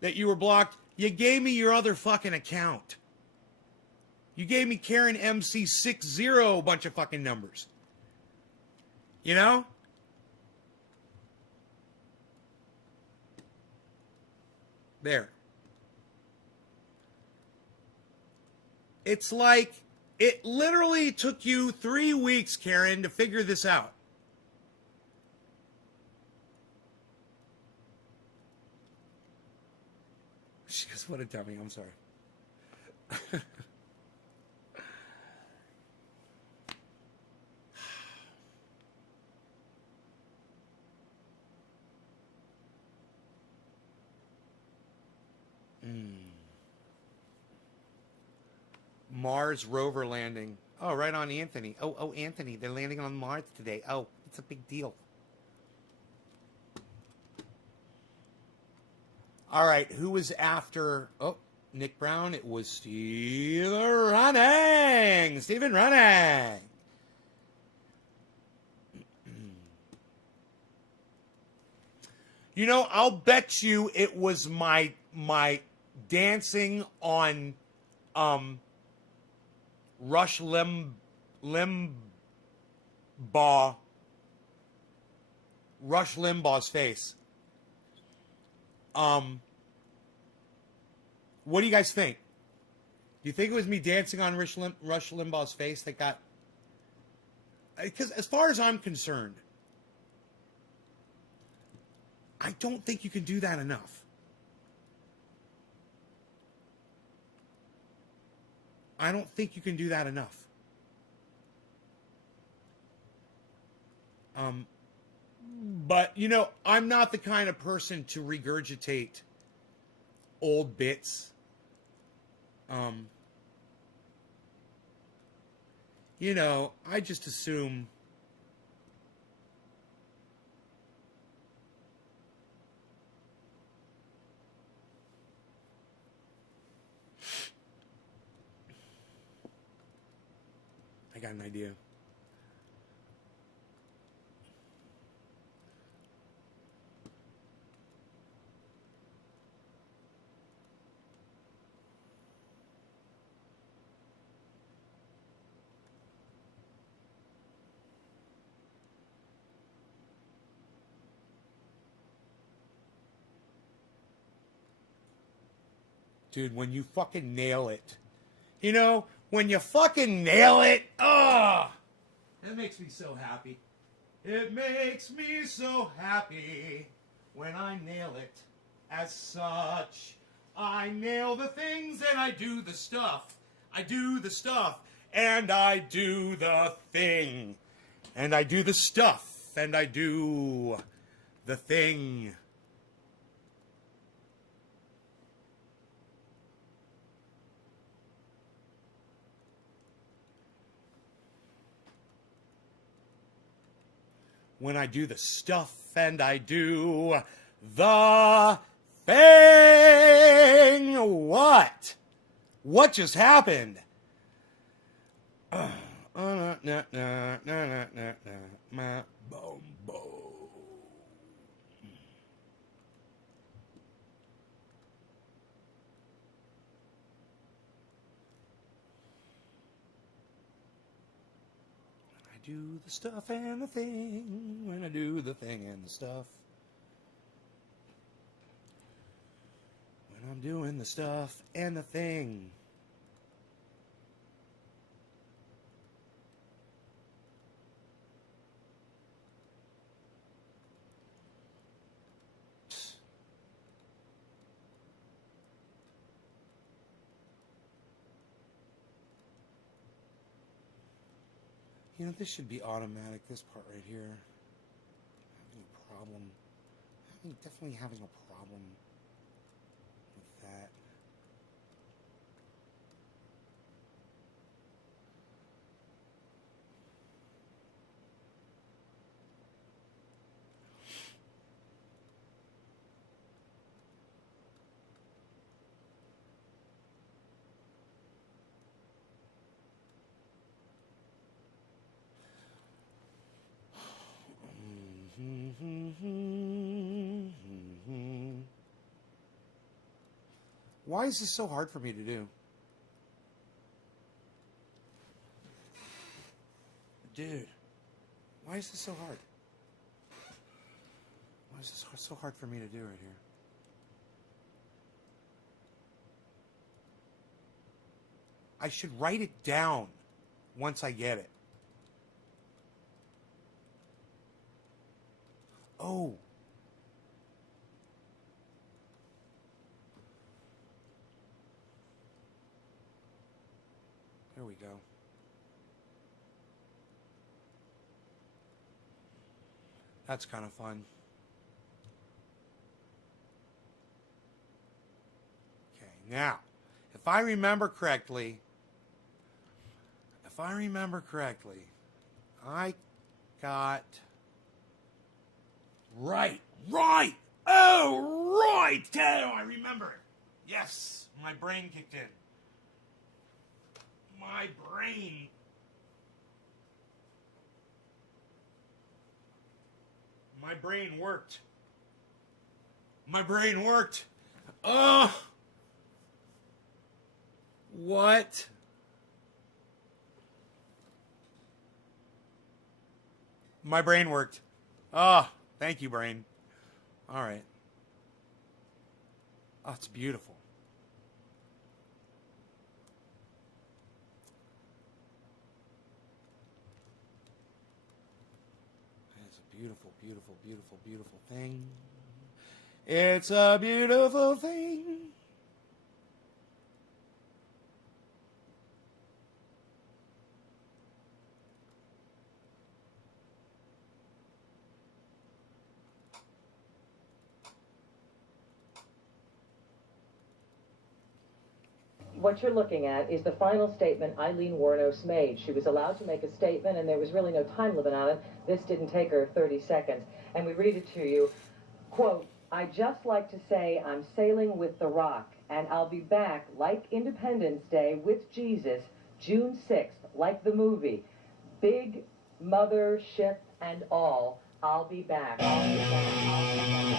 that you were blocked, you gave me your other fucking account. You gave me Karen MC60, a bunch of fucking numbers. There. It's like, it literally took you 3 weeks, Karen, to figure this out. She goes, what a dummy, I'm sorry. Mars rover landing. Oh, right on Anthony. Oh, Anthony, they're landing on Mars today. Oh, it's a big deal. All right, who was after? Oh, Nick Brown. It was Stephen Running. Stephen Running. I'll bet you it was my dancing on Rush Limbaugh's face. What do you guys think? Do you think it was me dancing on Rush Limbaugh's face that got... Because as far as I'm concerned, I don't think you can do that enough. I don't think you can do that enough. But, I'm not the kind of person to regurgitate old bits. I just assume... I got an idea. Dude, when you fucking nail it. When you fucking nail it. Oh! That makes me so happy. It makes me so happy when I nail it. As such, I nail the things and I do the stuff. I do the stuff and I do the thing. And I do the stuff and I do the thing. when I do the stuff and I do the thing. What? What just happened? My boom boom. Do the stuff and the thing, when I do the thing and the stuff. When I'm doing the stuff and the thing. You know, this should be automatic, this part right here. Having a problem. Definitely having a problem with that. Why is this so hard for me to do? Dude, why is this so hard? Why is this so hard for me to do right here? I should write it down once I get it. Oh. There we go. That's kind of fun. Okay, now, if I remember correctly, I got... Right. Oh, right. Oh, I remember it. Yes, my brain kicked in. My brain worked. My brain worked. Oh. What? My brain worked. Oh. Thank you, brain. All right. Oh, it's beautiful. It's a beautiful, beautiful, beautiful, beautiful thing. It's a beautiful thing. What you're looking at is the final statement Eileen Wuornos made. She was allowed to make a statement, and there was really no time limit on it. This didn't take her 30 seconds. And we read it to you. Quote, "I just like to say I'm sailing with the Rock, and I'll be back like Independence Day with Jesus, June 6th, like the movie. Big mother ship and all, I'll be back. I'll be back. I'll be back."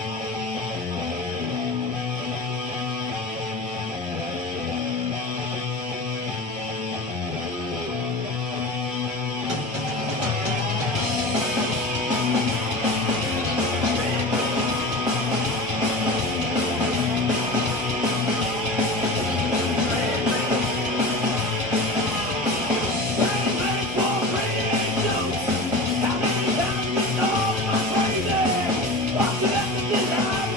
After that,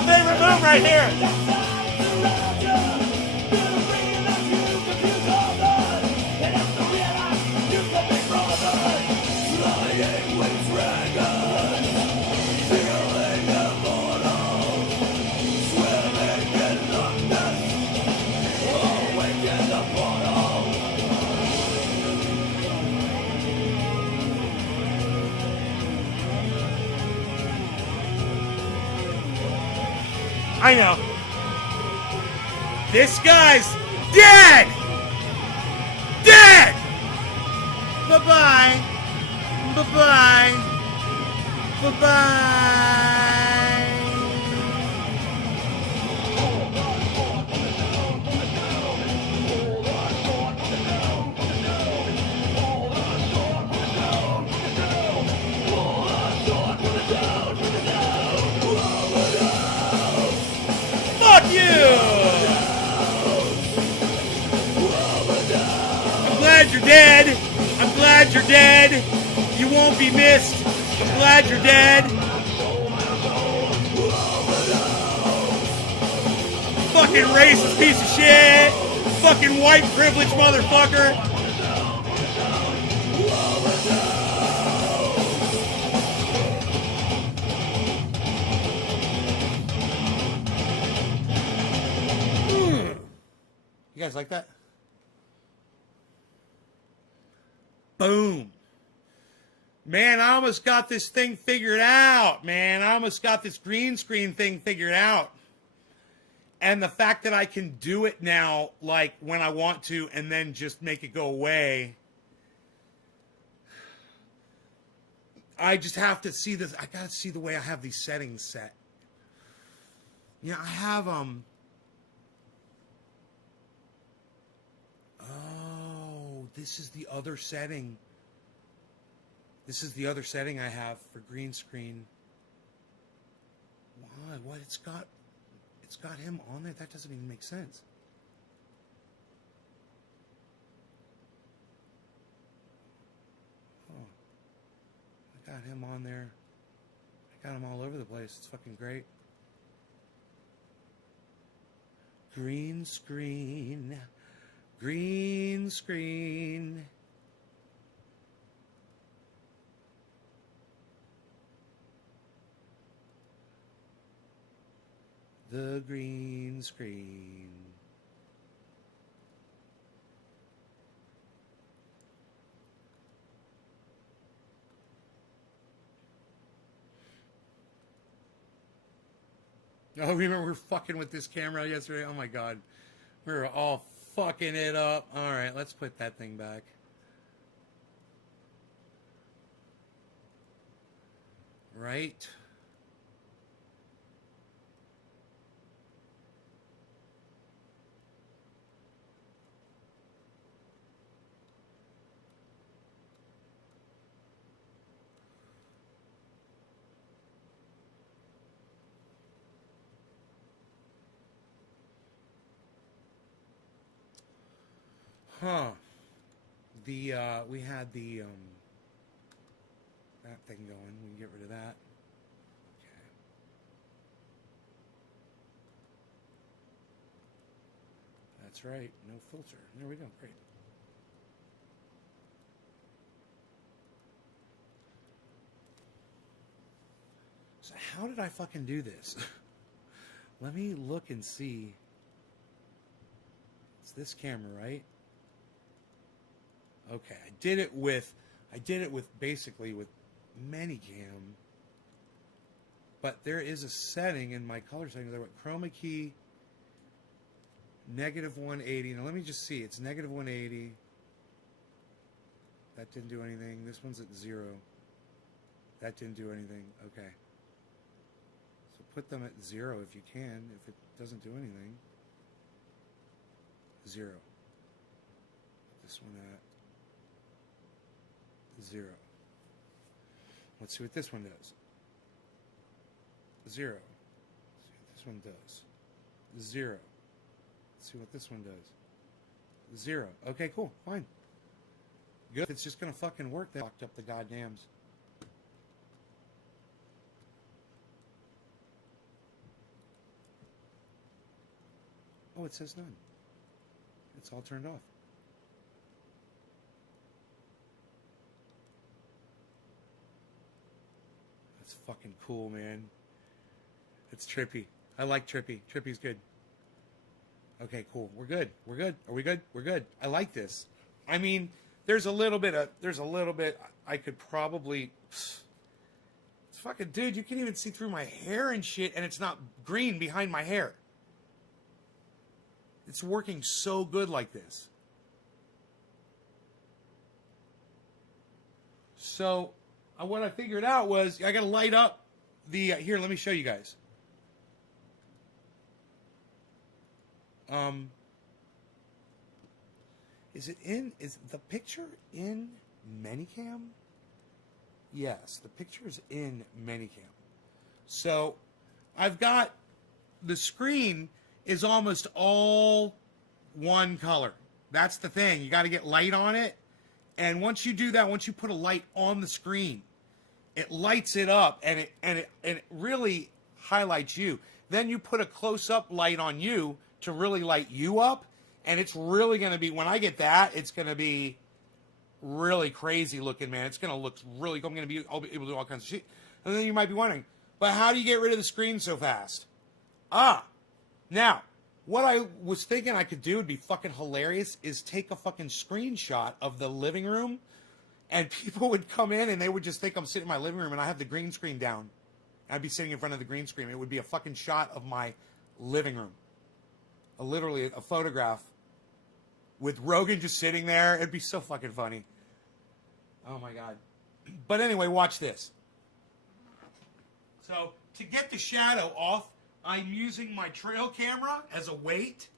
my favorite move right here. I know. This guy's dead! Dead! Bye-bye. Bye-bye. Bye-bye. Fuck you! I'm glad you're dead. I'm glad you're dead. You won't be missed. I'm glad you're dead. Fucking racist piece of shit. Fucking white privilege motherfucker. You guys like that? Boom. Man, I almost got this thing figured out, man. I almost got this green screen thing figured out. And the fact that I can do it now, like, when I want to, and then just make it go away. I just have to see this. I gotta see the way I have these settings set. Yeah, I have, Oh, this is the other setting. This is the other setting I have for green screen. Why? What? It's got him on there? That doesn't even make sense. Oh. I got him on there. I got him all over the place. It's fucking great. Green screen. Green screen. The green screen. Oh, remember we were fucking with this camera yesterday? Oh my god. We were all fucking it up. Alright, let's put that thing back. Right. Huh. We had the that thing going. We can get rid of that. Okay. That's right. No filter. There we go. Great. So how did I fucking do this? Let me look and see. It's this camera, right? Okay, I did it with basically with Minicam. But there is a setting in my color setting. There went chroma key -180. Now let me just see. It's -180. That didn't do anything. This one's at 0. That didn't do anything. Okay. So put them at 0 if you can. If it doesn't do anything. 0. Put this one at 0. Let's see what this one does. 0. Let's see what this one does. 0. Let's see what this one does. 0. Okay, cool. Fine. Good. If it's just going to fucking work, they locked up the goddams. Oh, it says none. It's all turned off. That's fucking cool, man. It's trippy. I like trippy. Trippy's good. Okay, cool. We're good. We're good. Are we good? We're good. I like this. I mean, there's a little bit I could probably. It's fucking, dude, you can even see through my hair and shit, and it's not green behind my hair. It's working so good like this. So, what I figured out was I got to light up the. Here, let me show you guys. Is the picture in Manycam? Yes, the picture is in Manycam. So, I've got the screen is almost all one color. That's the thing. You got to get light on it. And once you do that, once you put a light on the screen, it lights it up and it really highlights you. Then you put a close-up light on you to really light you up, and it's really going to be, when I get that, it's going to be really crazy looking, man. It's going to look really, I'm going to be able to do all kinds of shit. And then you might be wondering, but how do you get rid of the screen so fast? Now, what I was thinking I could do would be fucking hilarious is take a fucking screenshot of the living room, and people would come in and they would just think I'm sitting in my living room and I have the green screen down. I'd be sitting in front of the green screen. It would be a fucking shot of my living room. Literally a photograph with Rogan just sitting there. It'd be so fucking funny. Oh my God. But anyway, watch this. So to get the shadow off, I'm using my trail camera as a weight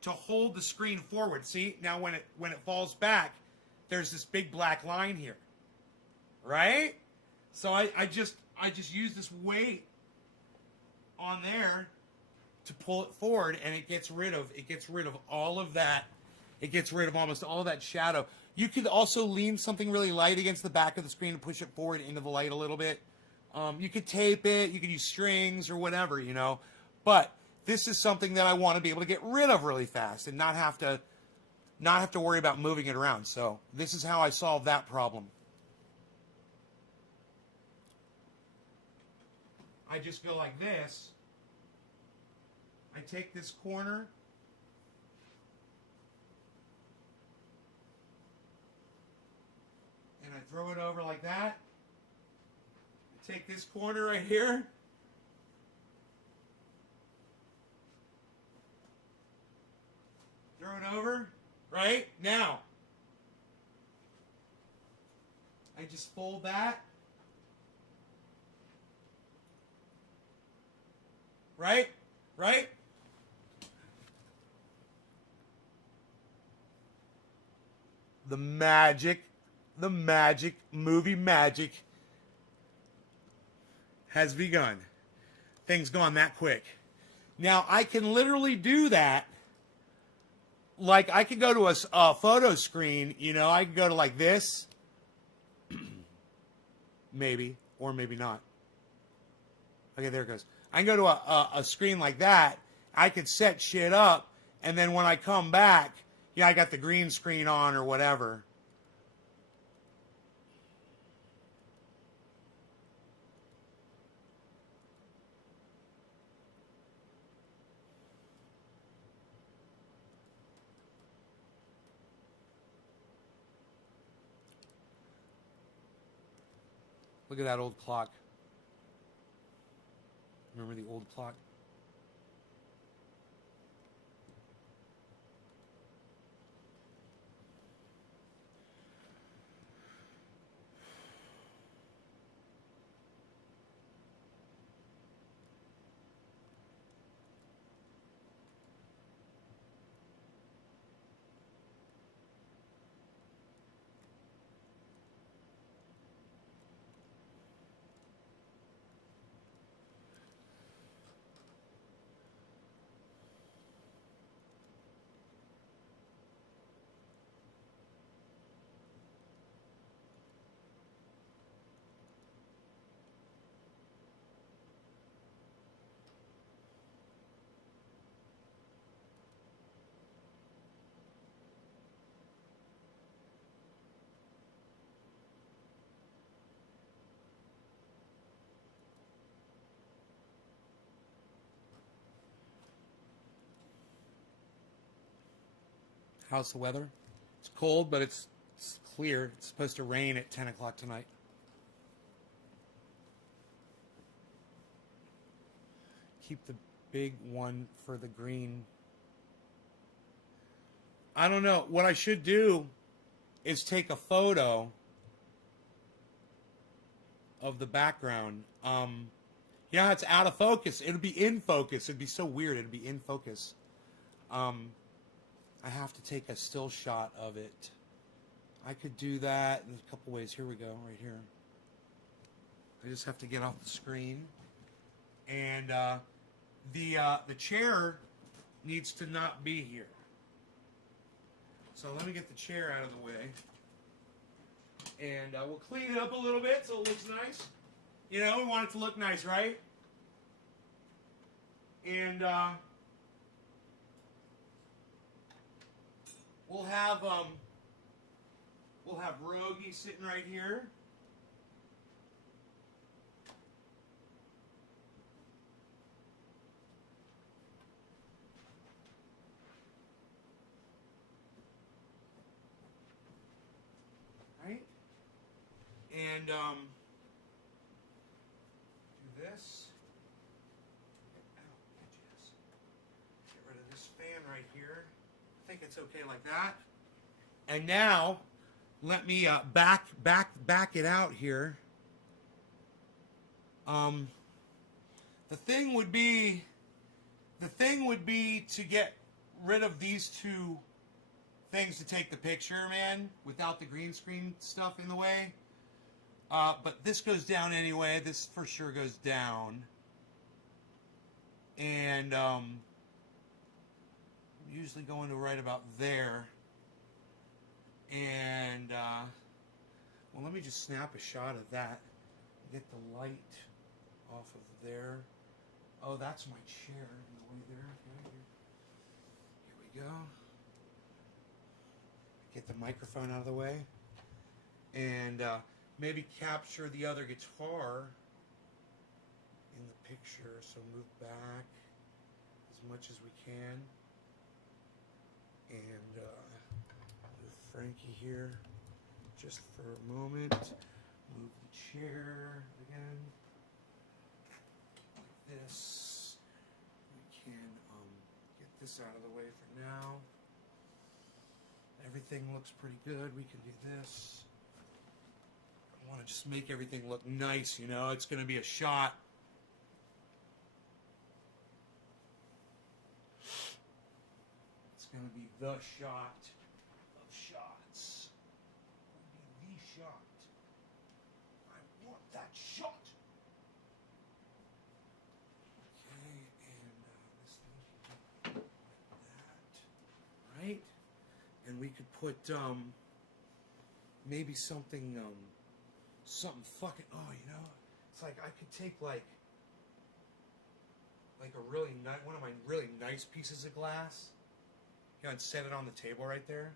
to hold the screen forward. See, now when it falls back, there's this big black line here. Right? So I just use this weight on there to pull it forward, and it gets rid of all of that. It gets rid of almost all of that shadow. You could also lean something really light against the back of the screen and push it forward into the light a little bit. You could tape it. You could use strings or whatever, you know. But this is something that I want to be able to get rid of really fast and not have to worry about moving it around. So this is how I solve that problem. I just go like this. I take this corner, and I throw it over like that. I take this corner right here, throw it over, right? Now, I just fold that, right? Right? The magic, movie magic has begun. Things gone that quick. Now, I can literally do that. Like, I could go to a photo screen, you know, I could go to like this. Maybe, or maybe not. Okay, there it goes. I can go to a screen like that. I could set shit up, and then when I come back, yeah, I got the green screen on or whatever. Look at that old clock. Remember the old clock? How's the weather? It's cold, but it's clear. It's supposed to rain at 10 o'clock tonight. Keep the big one for the green. I don't know. What I should do is take a photo of the background. You know, it's out of focus. It'll be in focus. It'd be so weird. It'd be in focus. I have to take a still shot of it. I could do that in a couple ways. Here we go, right here. I just have to get off the screen. And the chair needs to not be here. So let me get the chair out of the way. And we'll clean it up a little bit so it looks nice. You know, we want it to look nice, right? And we'll have Rogie sitting right here. Right? And do this. Get rid of this fan right here. I think it's okay like that. And now, let me back it out here. The thing would be to get rid of these two things to take the picture, man, without the green screen stuff in the way. But this goes down anyway. This for sure goes down. And usually going to right about there. And well, let me just snap a shot of that. Get the light off of there. Oh, that's my chair in the way there. Okay, here we go. Get the microphone out of the way. And maybe capture the other guitar in the picture. So move back as much as we can. And move Frankie here just for a moment. Move the chair again. Like this. We can get this out of the way for now. Everything looks pretty good. We can do this. I want to just make everything look nice, you know. It's going to be a shot. It's going to be the shot of shots. It's going to be the shot. I want that shot. Okay, and this thing like that. Right? And we could put maybe something fucking, oh, you know, it's like I could take like a really nice, one of my really nice pieces of glass, you know, and set it on the table right there.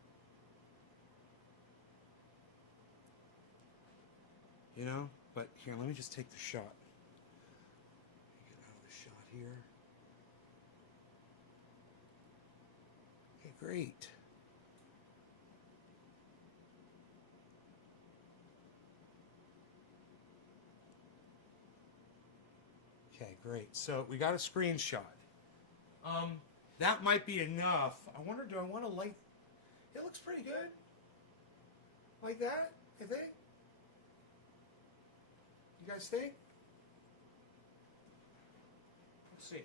You know, but here, let me just take the shot. Get out of the shot here. Okay, great. Okay, great. So we got a screenshot. That might be enough. I wonder, do I want to light? It looks pretty good. Like that, I think. You guys think? Let's see.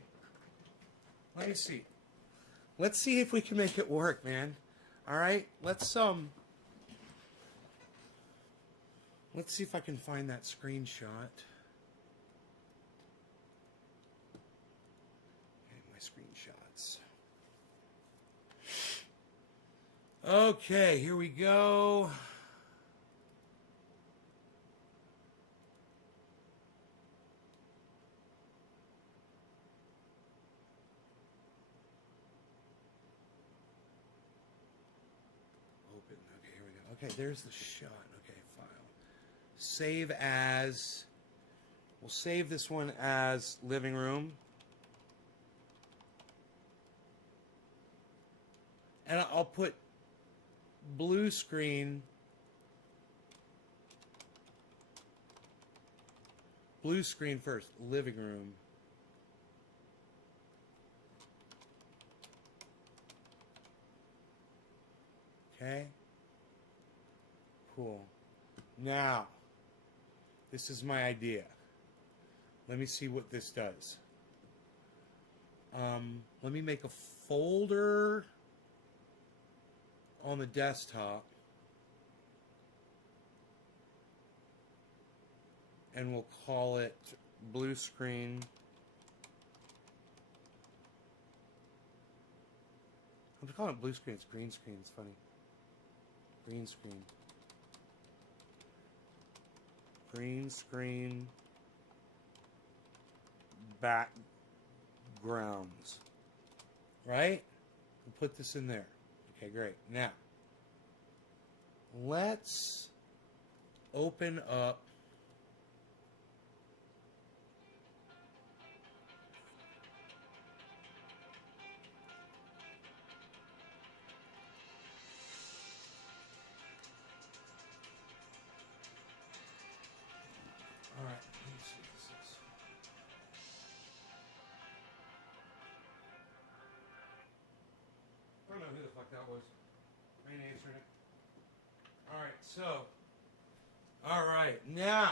Let me see. Let's see if we can make it work, man. All right. Let's see if I can find that screenshot. Screenshots. Okay, here we go. Open. Okay, here we go. Okay, there's the shot. Okay, file. Save as. We'll save this one as living room. And I'll put blue screen. Blue screen first. Living room. Okay. Cool. Now, this is my idea. Let me see what this does. Let me make a folder on the desktop. And we'll call it blue screen. I'm calling it blue screen. It's green screen. It's funny. Green screen. Green screen backgrounds. Right? We'll put this in there. Okay, great. Now, let's open up all right, let me see what this is. I don't know who the fuck that was. I ain't answering it. Alright, so. Alright, now.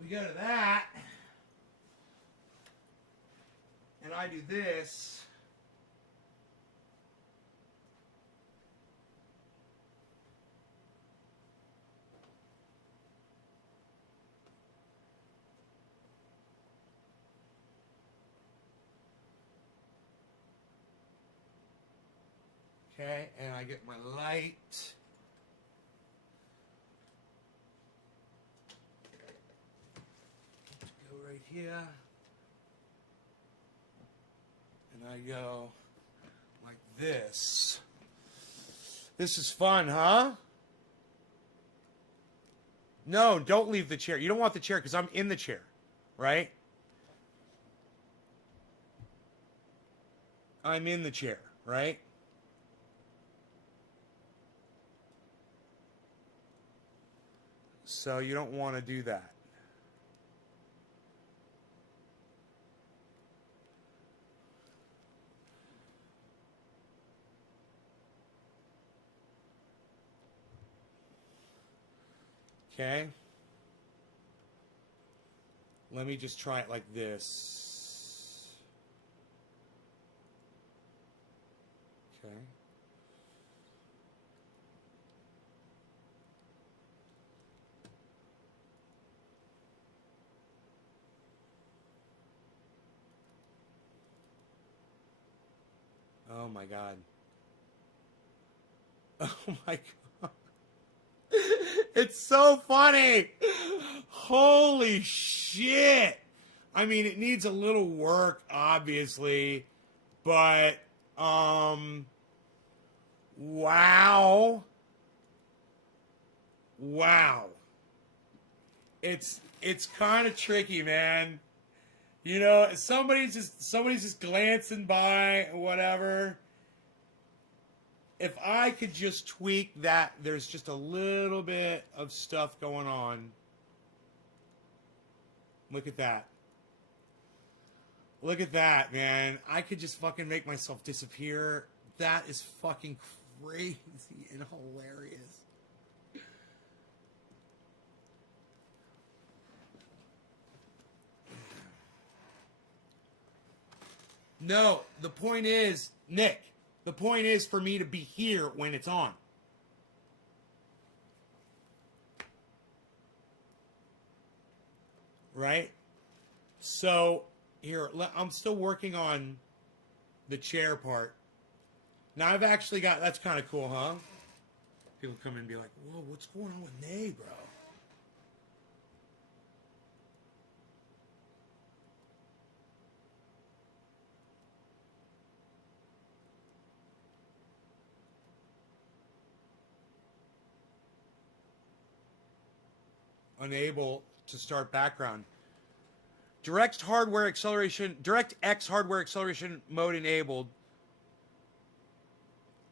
We go to that. And I do this. Okay, and I get my light. Go right here. And I go like this. This is fun, huh? No, don't leave the chair. You don't want the chair because I'm in the chair, right? I'm in the chair, right? So you don't want to do that. Okay. Let me just try it like this. Okay. Oh my God. Oh my God. It's so funny. Holy shit. I mean, it needs a little work, obviously, but, wow. Wow. It's kind of tricky, man. You know, somebody's just glancing by or whatever. If I could just tweak that, there's just a little bit of stuff going on. Look at that. Look at that, man. I could just fucking make myself disappear. That is fucking crazy and hilarious. No, the point is, Nick, the point is for me to be here when it's on. Right? So, here, I'm still working on the chair part. Now I've actually got, that's kind of cool, huh? People come in and be like, whoa, what's going on with Nay, bro? Unable to start background. DirectX hardware acceleration mode enabled.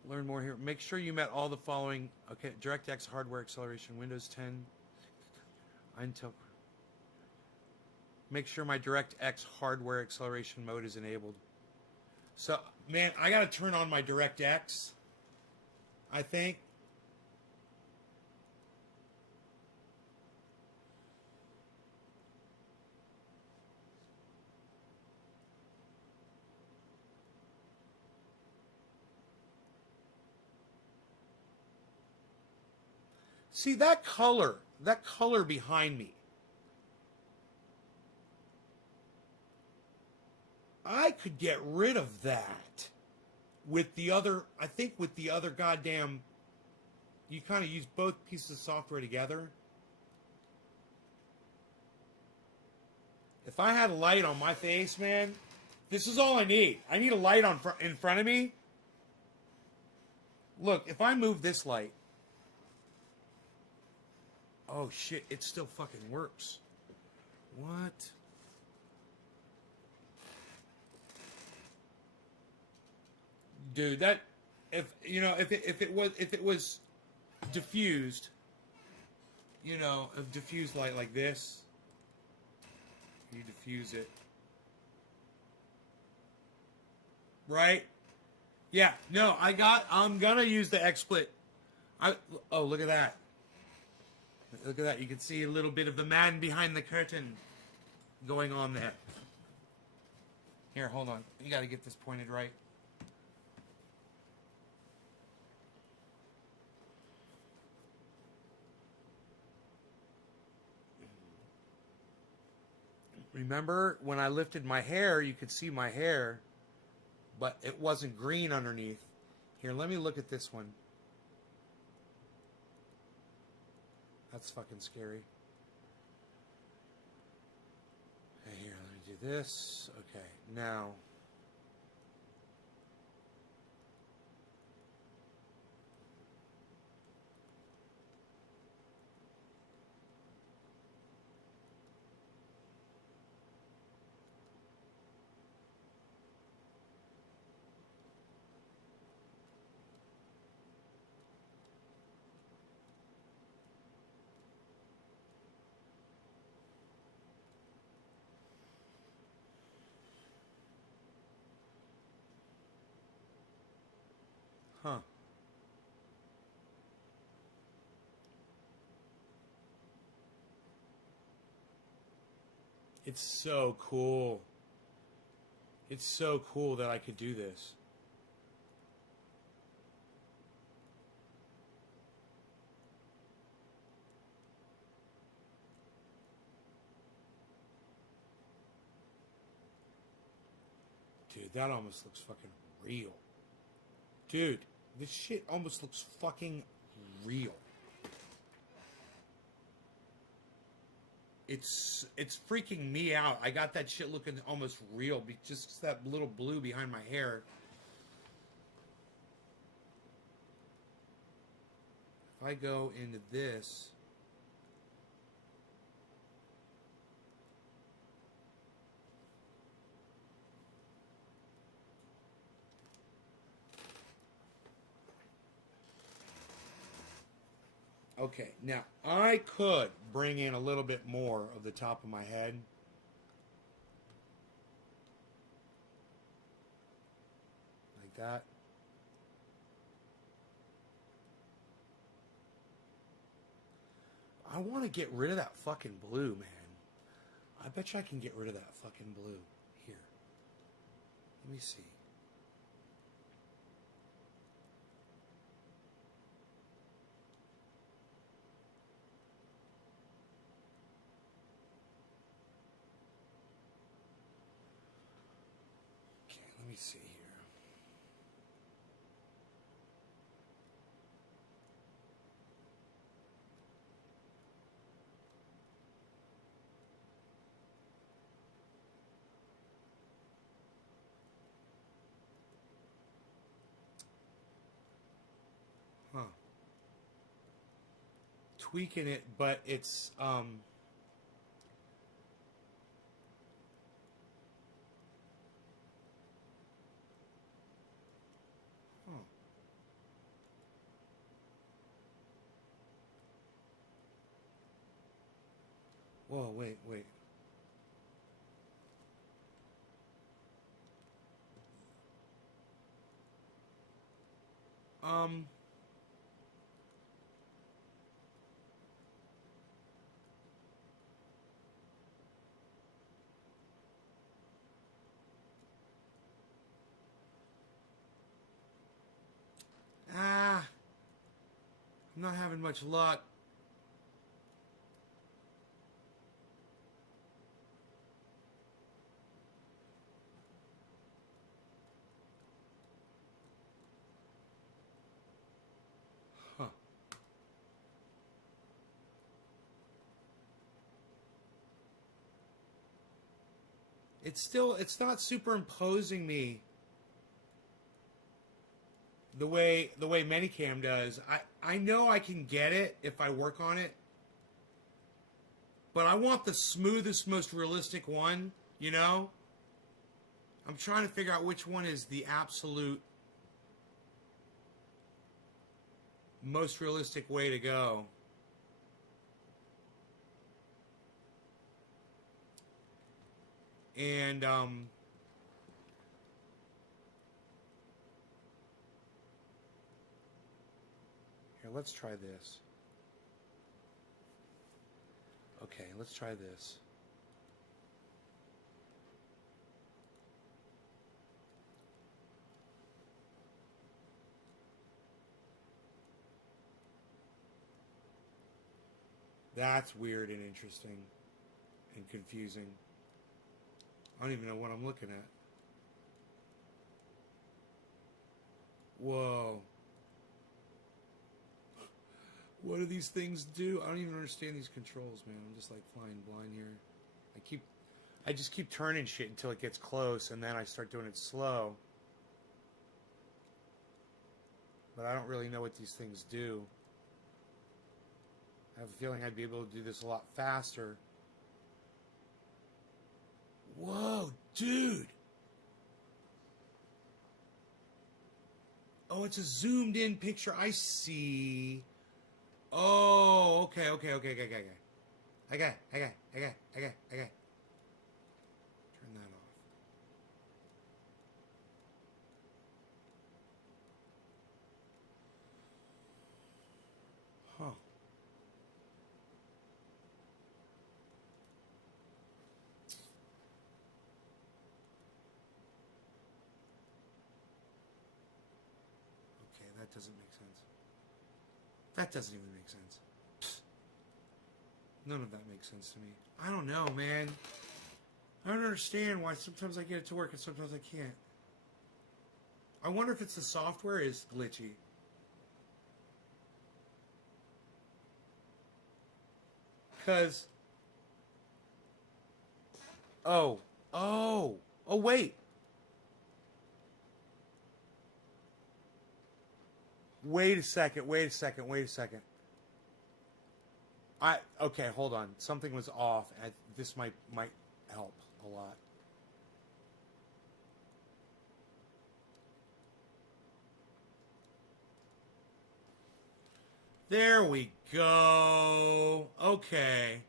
Learn more here. Make sure you met all the following. Okay, DirectX hardware acceleration, Windows 10, Intel. Make sure my DirectX hardware acceleration mode is enabled. So, man, I gotta turn on my DirectX, I think. See that color behind me. I could get rid of that with the other, I think with the other goddamn, you kind of use both pieces of software together. If I had a light on my face, man, this is all I need. I need a light in front of me. Look, if I move this light, oh shit, it still fucking works. What? Dude, that if it was diffused, a diffused light like this, you diffuse it. Right? Yeah, no, I'm gonna use the XSplit. Oh, look at that. Look at that. You can see a little bit of the man behind the curtain going on there. Here, hold on. You gotta get this pointed right. Remember when I lifted my hair, you could see my hair, but it wasn't green underneath. Here, let me look at this one. That's fucking scary. Okay, here, let me do this. Okay, now. Huh. It's so cool. It's so cool that I could do this. Dude, that almost looks fucking real. Dude, this shit almost looks fucking real. It's freaking me out. I got that shit looking almost real. Just that little blue behind my hair. If I go into this... Okay, now I could bring in a little bit more of the top of my head. Like that. I want to get rid of that fucking blue, man. I bet you I can get rid of that fucking blue. Here. Let me see. Let me see here. Huh. Tweaking it, but it's huh. Whoa, wait. Um. I'm not having much luck. Huh. It's not superimposing me the way Minicam does. I know I can get it if I work on it, but I want the smoothest, most realistic one, you know? I'm trying to figure out which one is the absolute most realistic way to go. And here, let's try this. Okay, let's try this. That's weird and interesting and confusing. I don't even know what I'm looking at. Whoa. What do these things do? I don't even understand these controls, man. I'm just like flying blind here. I just keep turning shit until it gets close, and then I start doing it slow. But I don't really know what these things do. I have a feeling I'd be able to do this a lot faster. Whoa, dude! Oh, it's a zoomed in picture. I see. Oh, okay. I got. Turn that off. Huh. Okay, that doesn't make sense. That doesn't even make sense. Pfft. None of that makes sense to me. I don't know, man. I don't understand why sometimes I get it to work and sometimes I can't. I wonder if it's the software is glitchy. Because... Oh, wait. Wait a second. Okay, hold on. Something was off. This might help a lot. There we go. Okay.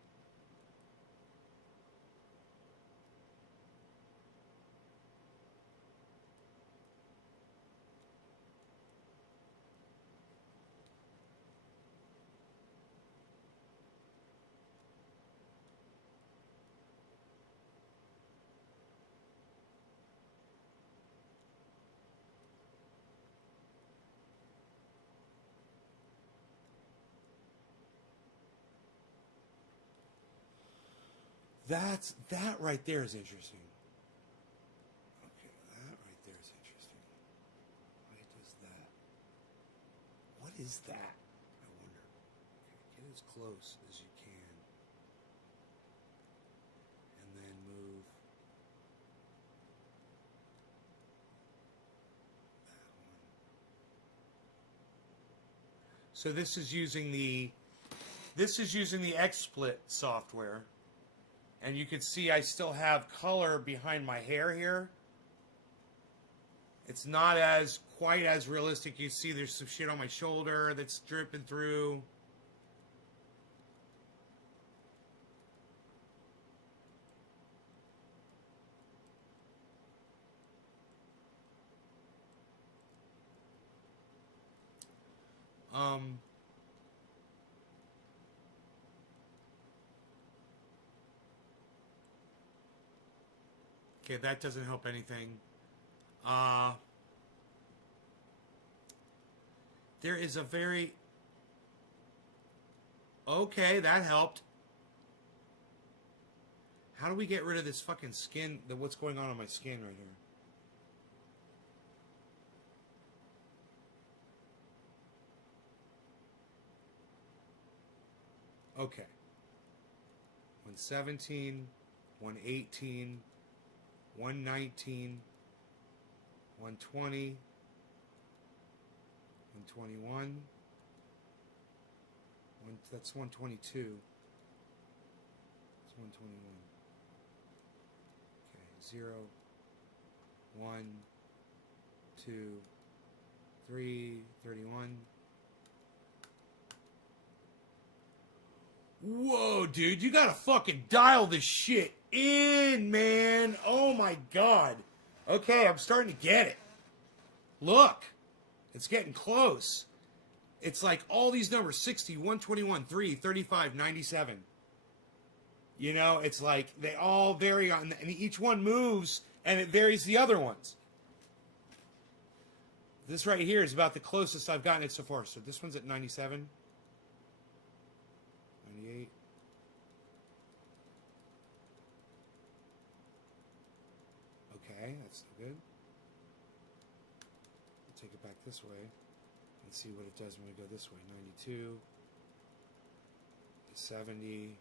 That right there is interesting. Okay, that right there is interesting. Why does that? What is that? I wonder. Okay, get as close as you can. And then move that one. So this is using the XSplit software. And you can see I still have color behind my hair here. It's not quite as realistic. You see there's some shit on my shoulder that's dripping through. Okay, that doesn't help anything. There is a very... Okay, that helped. How do we get rid of this fucking skin? What's going on my skin right here? Okay. 117, 118, 119, 120, 121. That's 122. It's 121. Okay, 0, 1, 2, 3, 31. Whoa, dude, you gotta fucking dial this shit in, man. Oh my god. Okay, I'm starting to get it. Look, it's getting close. It's like all these numbers, 60, 121, 3, 35, 97. You know, it's like they all vary on, and each one moves, and it varies the other ones. This right here is about the closest I've gotten it so far. So this one's at 97. 98. Okay, that's still good. We'll take it back this way and see what it does when we go this way. 92. 70.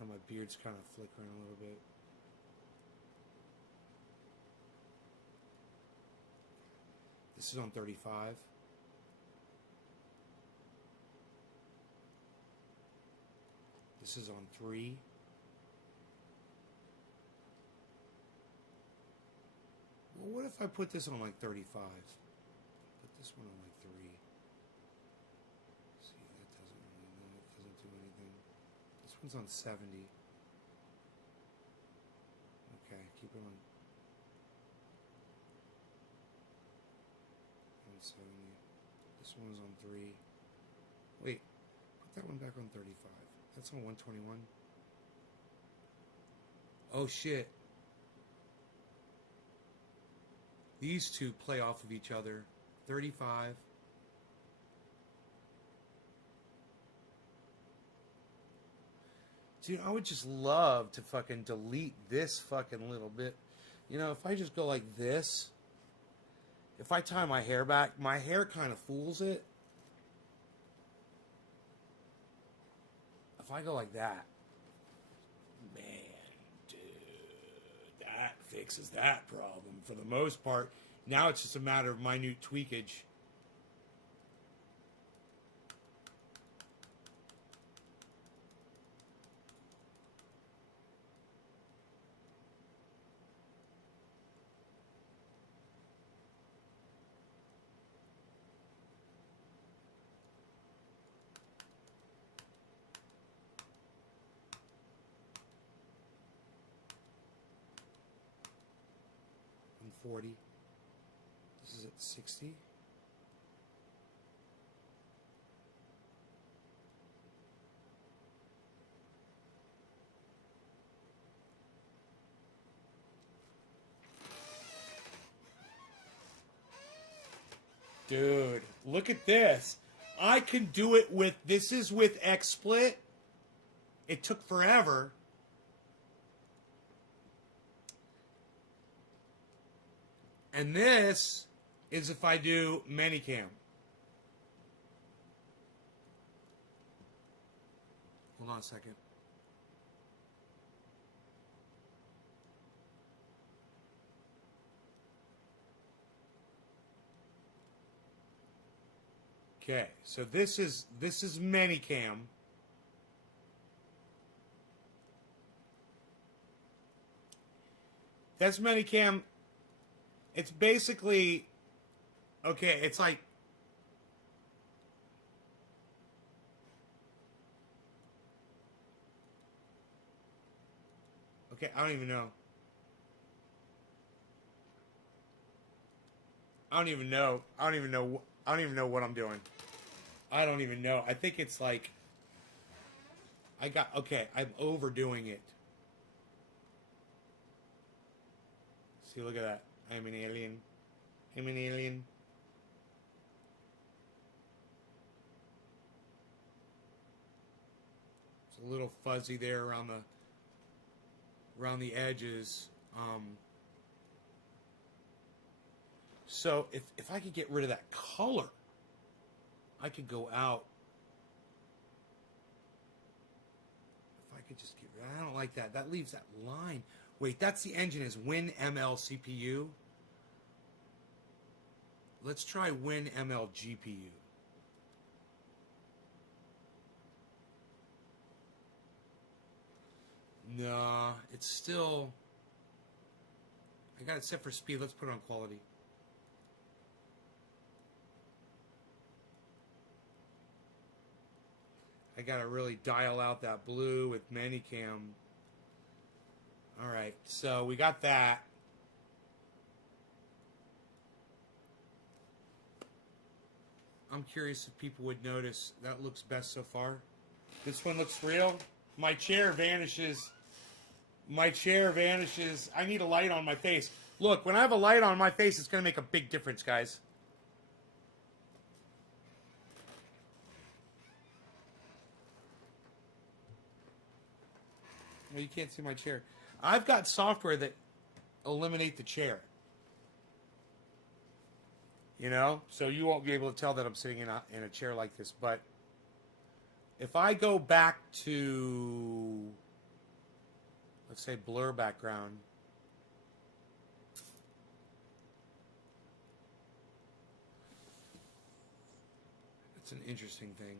Now my beard's kind of flickering a little bit. This is on 35. This is on 3. Well, what if I put this on like 35? Put this one on like 3. See, that doesn't do anything. This one's on 70. Okay, keep it on 70. This one's on 3. Wait, put that one back on 35. That's on 121. Oh shit. These two play off of each other. 35. Dude, I would just love to fucking delete this fucking little bit. You know, if I just go like this, if I tie my hair back, my hair kind of fools it. If I go like that, man, dude, that fixes that problem for the most part. Now it's just a matter of minute tweakage. I'm 40. This is at 60. Dude, look at this. I can do it with, this is with XSplit. It took forever. And this is if I do Manicam. Hold on a second. Okay, so this is Manicam. That's Manicam. It's basically, okay, it's like, okay, I don't even know. I don't even know. I don't even know what I'm doing. I don't even know. I think it's like okay, I'm overdoing it. See, look at that. I'm an alien. I'm an alien. It's a little fuzzy there around the edges. So if I could get rid of that color, I could go out. If I could just get rid, I don't like that. That leaves that line. Wait, that's the engine is WinML CPU. Let's try WinML GPU. Nah, it's still. I got it set for speed. Let's put it on quality. I gotta really dial out that blue with Manicam. Alright, so we got that. I'm curious if people would notice that looks best so far. This one looks real. My chair vanishes. My chair vanishes. I need a light on my face. Look, when I have a light on my face, it's going to make a big difference, guys. Well, you can't see my chair. I've got software that eliminate the chair. You know? So you won't be able to tell that I'm sitting in a chair like this. But if I go back to, let's say, blur background. It's an interesting thing.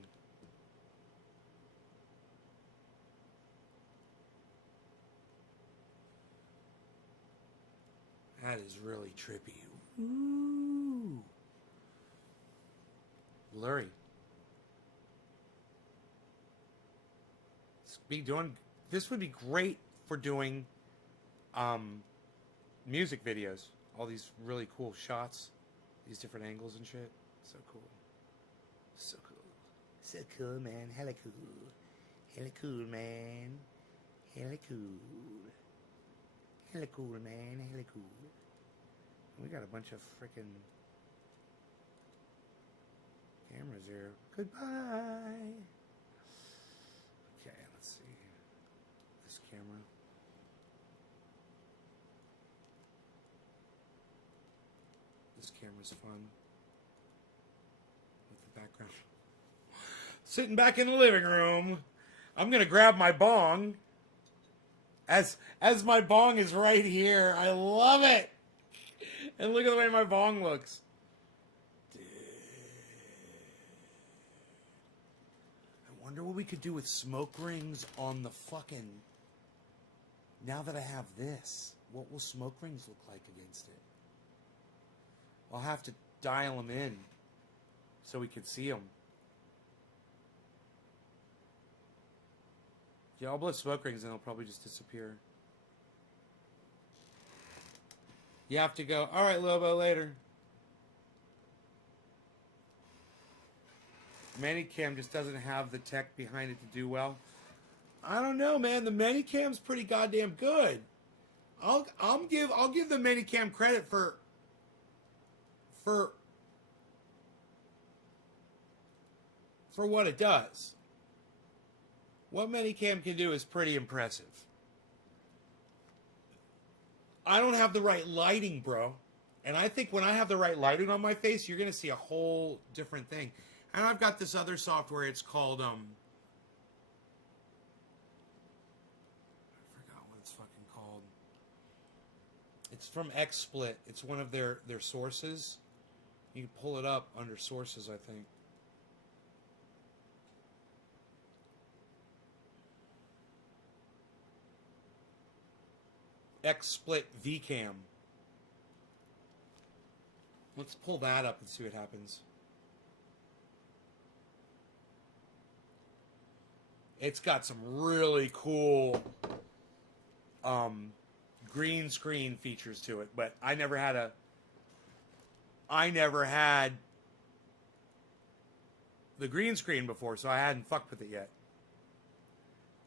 That is really trippy. Ooh. Blurry. This would be great for doing music videos. All these really cool shots, these different angles and shit. So cool. So cool. So cool, man. Hella cool. Hella cool, man. Hella cool. Hella cool, man. Hella cool. We got a bunch of freaking cameras here. Goodbye. Okay, let's see. This camera. This camera's fun. With the background. Sitting back in the living room. I'm gonna grab my bong. As my bong is right here. I love it. And look at the way my bong looks. Dude. I wonder what we could do with smoke rings on the fucking... Now that I have this, what will smoke rings look like against it? I'll have to dial them in so we can see them. Yeah, I'll blow smoke rings and they'll probably just disappear. You have to go, all right, Lobo, later. Manicam just doesn't have the tech behind it to do well. I don't know, man. The Manicam's pretty goddamn good. I'll give the Manicam credit for what it does. What Manicam can do is pretty impressive. I don't have the right lighting, bro. And I think when I have the right lighting on my face, you're going to see a whole different thing. And I've got this other software. It's called, I forgot what it's fucking called. It's from XSplit. It's one of their sources. You can pull it up under sources, I think. XSplit VCam. Let's pull that up and see what happens. It's got some really cool green screen features to it, but I never had I never had the green screen before, so I hadn't fucked with it yet.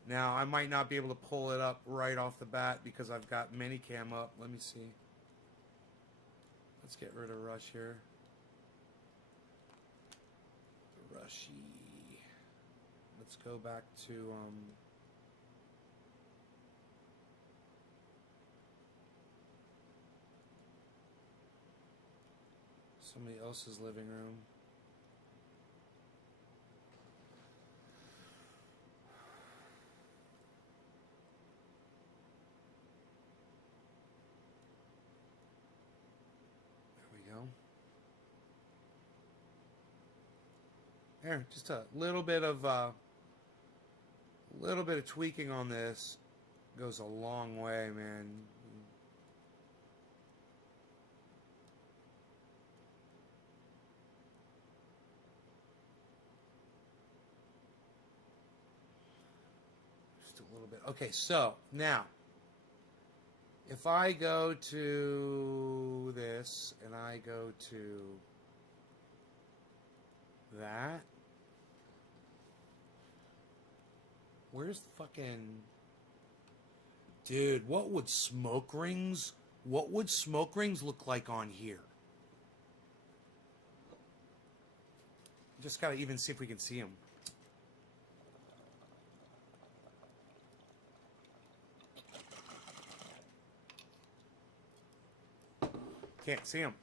Now, I might not be able to pull it up right off the bat because I've got Minicam up. Let me see. Let's get rid of Rush here. Rushy. Let's go back to somebody else's living room. There, just a little bit of tweaking on this goes a long way, man. Just a little bit. Okay, so now, if I go to this and I go to that. Where's fucking... Dude, what would smoke rings look like on here? Just gotta even see if we can see them. Can't see them.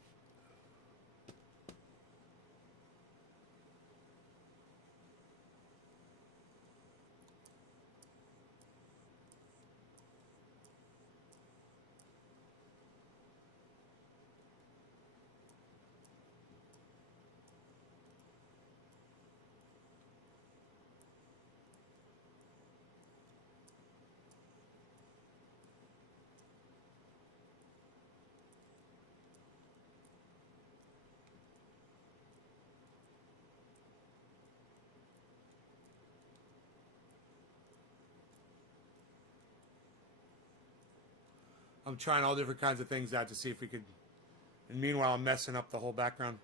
I'm trying all different kinds of things out to see if we could... And meanwhile, I'm messing up the whole background.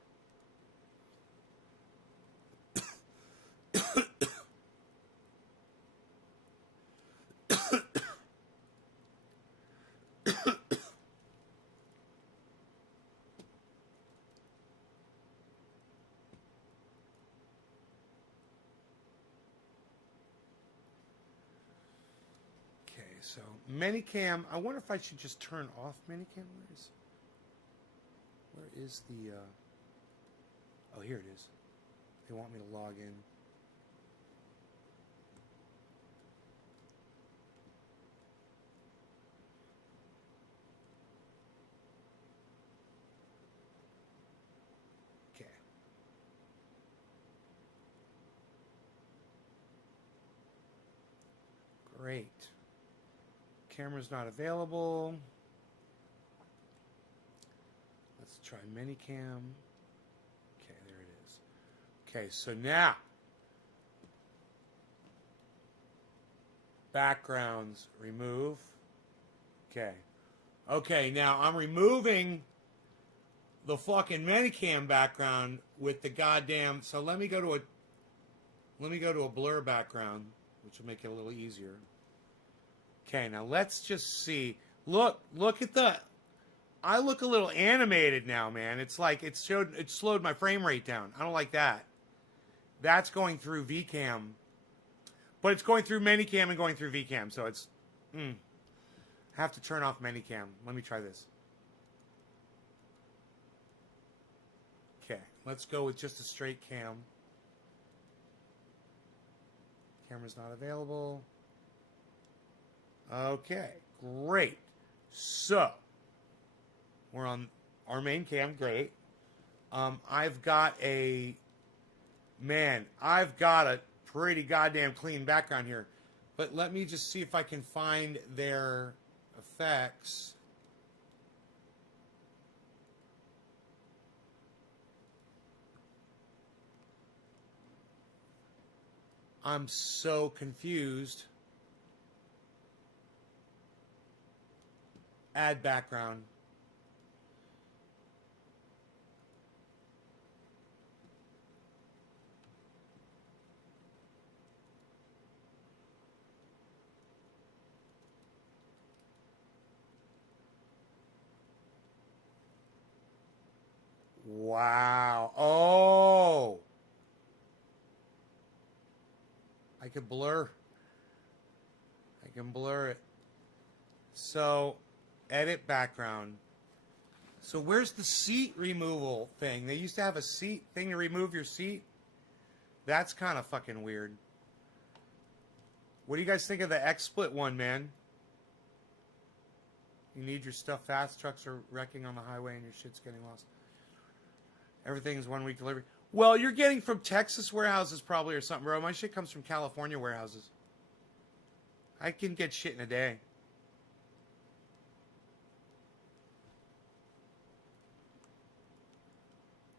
So, Minicam, I wonder if I should just turn off Minicam. Where is the, oh, here it is. They want me to log in. Okay. Great. Camera's not available. Let's try Minicam. Okay, there it is. Okay, so now backgrounds, remove. Okay. Okay, now I'm removing the fucking Minicam background with the goddamn... So let me go to a blur background, which will make it a little easier. Okay, now let's just see. Look at the... I look a little animated now, man. It's like it slowed my frame rate down. I don't like that. That's going through VCam. But it's going through Minicam and going through VCam, so it's... have to turn off Minicam. Let me try this. Okay, let's go with just a straight cam. Camera's not available. Okay, great. So, we're on our main cam, great. I've got a pretty goddamn clean background here. But let me just see if I can find their effects. I'm so confused. Add background. Wow. Oh. I can blur it. So, edit background. So where's the seat removal thing? They used to have a seat thing to remove your seat. That's kind of fucking weird. What do you guys think of the XSplit one, man? You need your stuff fast. Trucks are wrecking on the highway and your shit's getting lost. Everything's 1 week delivery. Well, you're getting from Texas warehouses probably or something, bro. My shit comes from California warehouses. I can get shit in a day.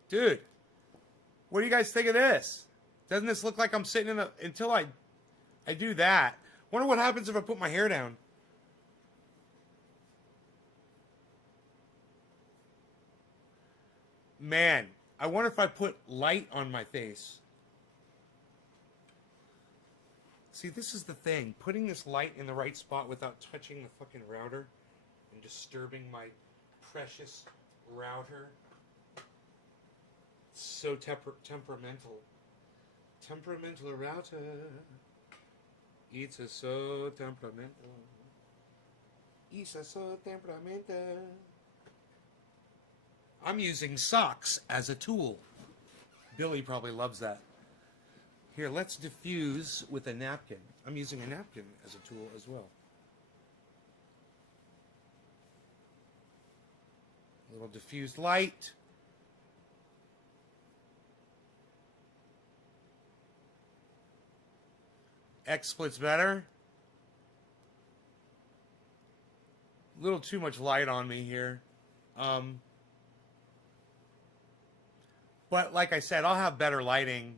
Dude, what do you guys think of this? Doesn't this look like I'm sitting in a... Until I do that. Wonder what happens if I put my hair down. Man, I wonder if I put light on my face. See, this is the thing. Putting this light in the right spot without touching the fucking router and disturbing my precious router. It's so temperamental. Temperamental router. It's a so temperamental. It's a so temperamental. I'm using socks as a tool. Billy probably loves that. Here, let's diffuse with a napkin. I'm using a napkin as a tool as well. A little diffused light. XSplit's better. A little too much light on me here. But like I said, I'll have better lighting.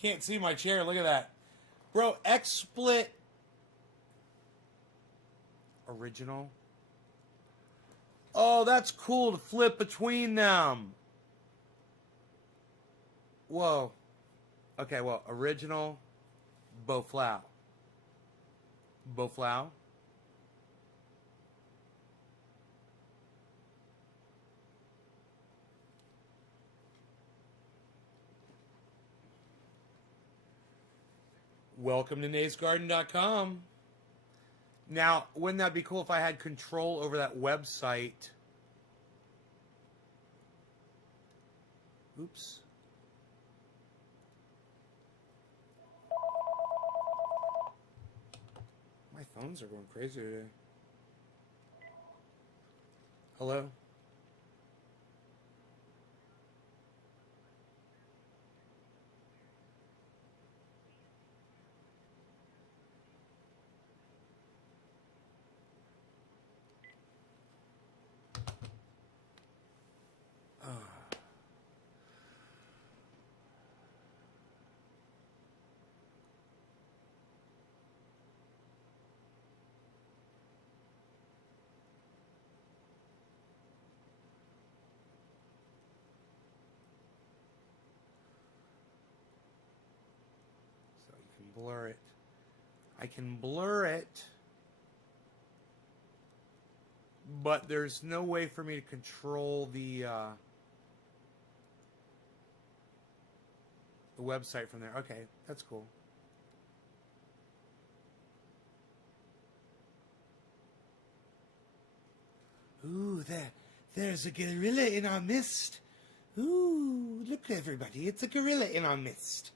Can't see my chair. Look at that. Bro, XSplit original. Oh, that's cool to flip between them. Whoa. Okay, well, original Boflau. Boflau. Welcome to naysgarden.com. Now, wouldn't that be cool if I had control over that website? Oops. My phones are going crazy today. Hello? So you can blur it. I can blur it, but there's no way for me to control the website from there. Okay, that's cool. Ooh, there's a gorilla in our midst. Ooh, look everybody, it's a gorilla in our midst.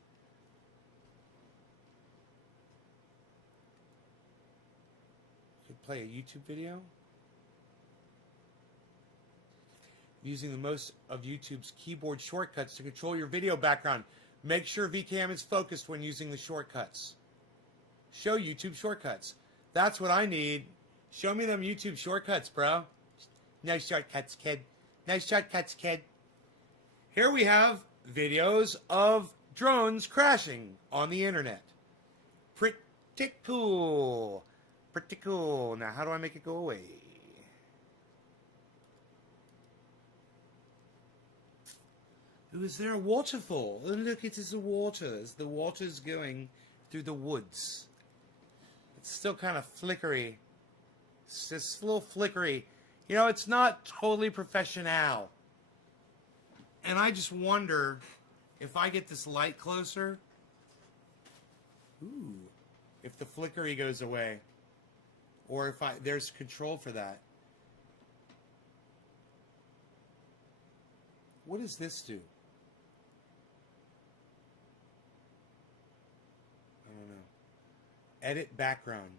Could play a YouTube video. Using the most of YouTube's keyboard shortcuts to control your video background. Make sure VCam is focused when using the shortcuts. Show YouTube shortcuts. That's what I need. Show me them YouTube shortcuts, bro. No shortcuts, kid. No shortcuts, kid. Here we have videos of drones crashing on the internet. Pretty cool. Pretty cool. Now, how do I make it go away? Ooh, is there a waterfall? Oh, look, it is the waters. The water's going through the woods. It's still kind of flickery. It's just a little flickery. You know, it's not totally professional. And I just wonder if I get this light closer, if the flickery goes away, or if there's control for that. What does this do? I don't know. Edit background.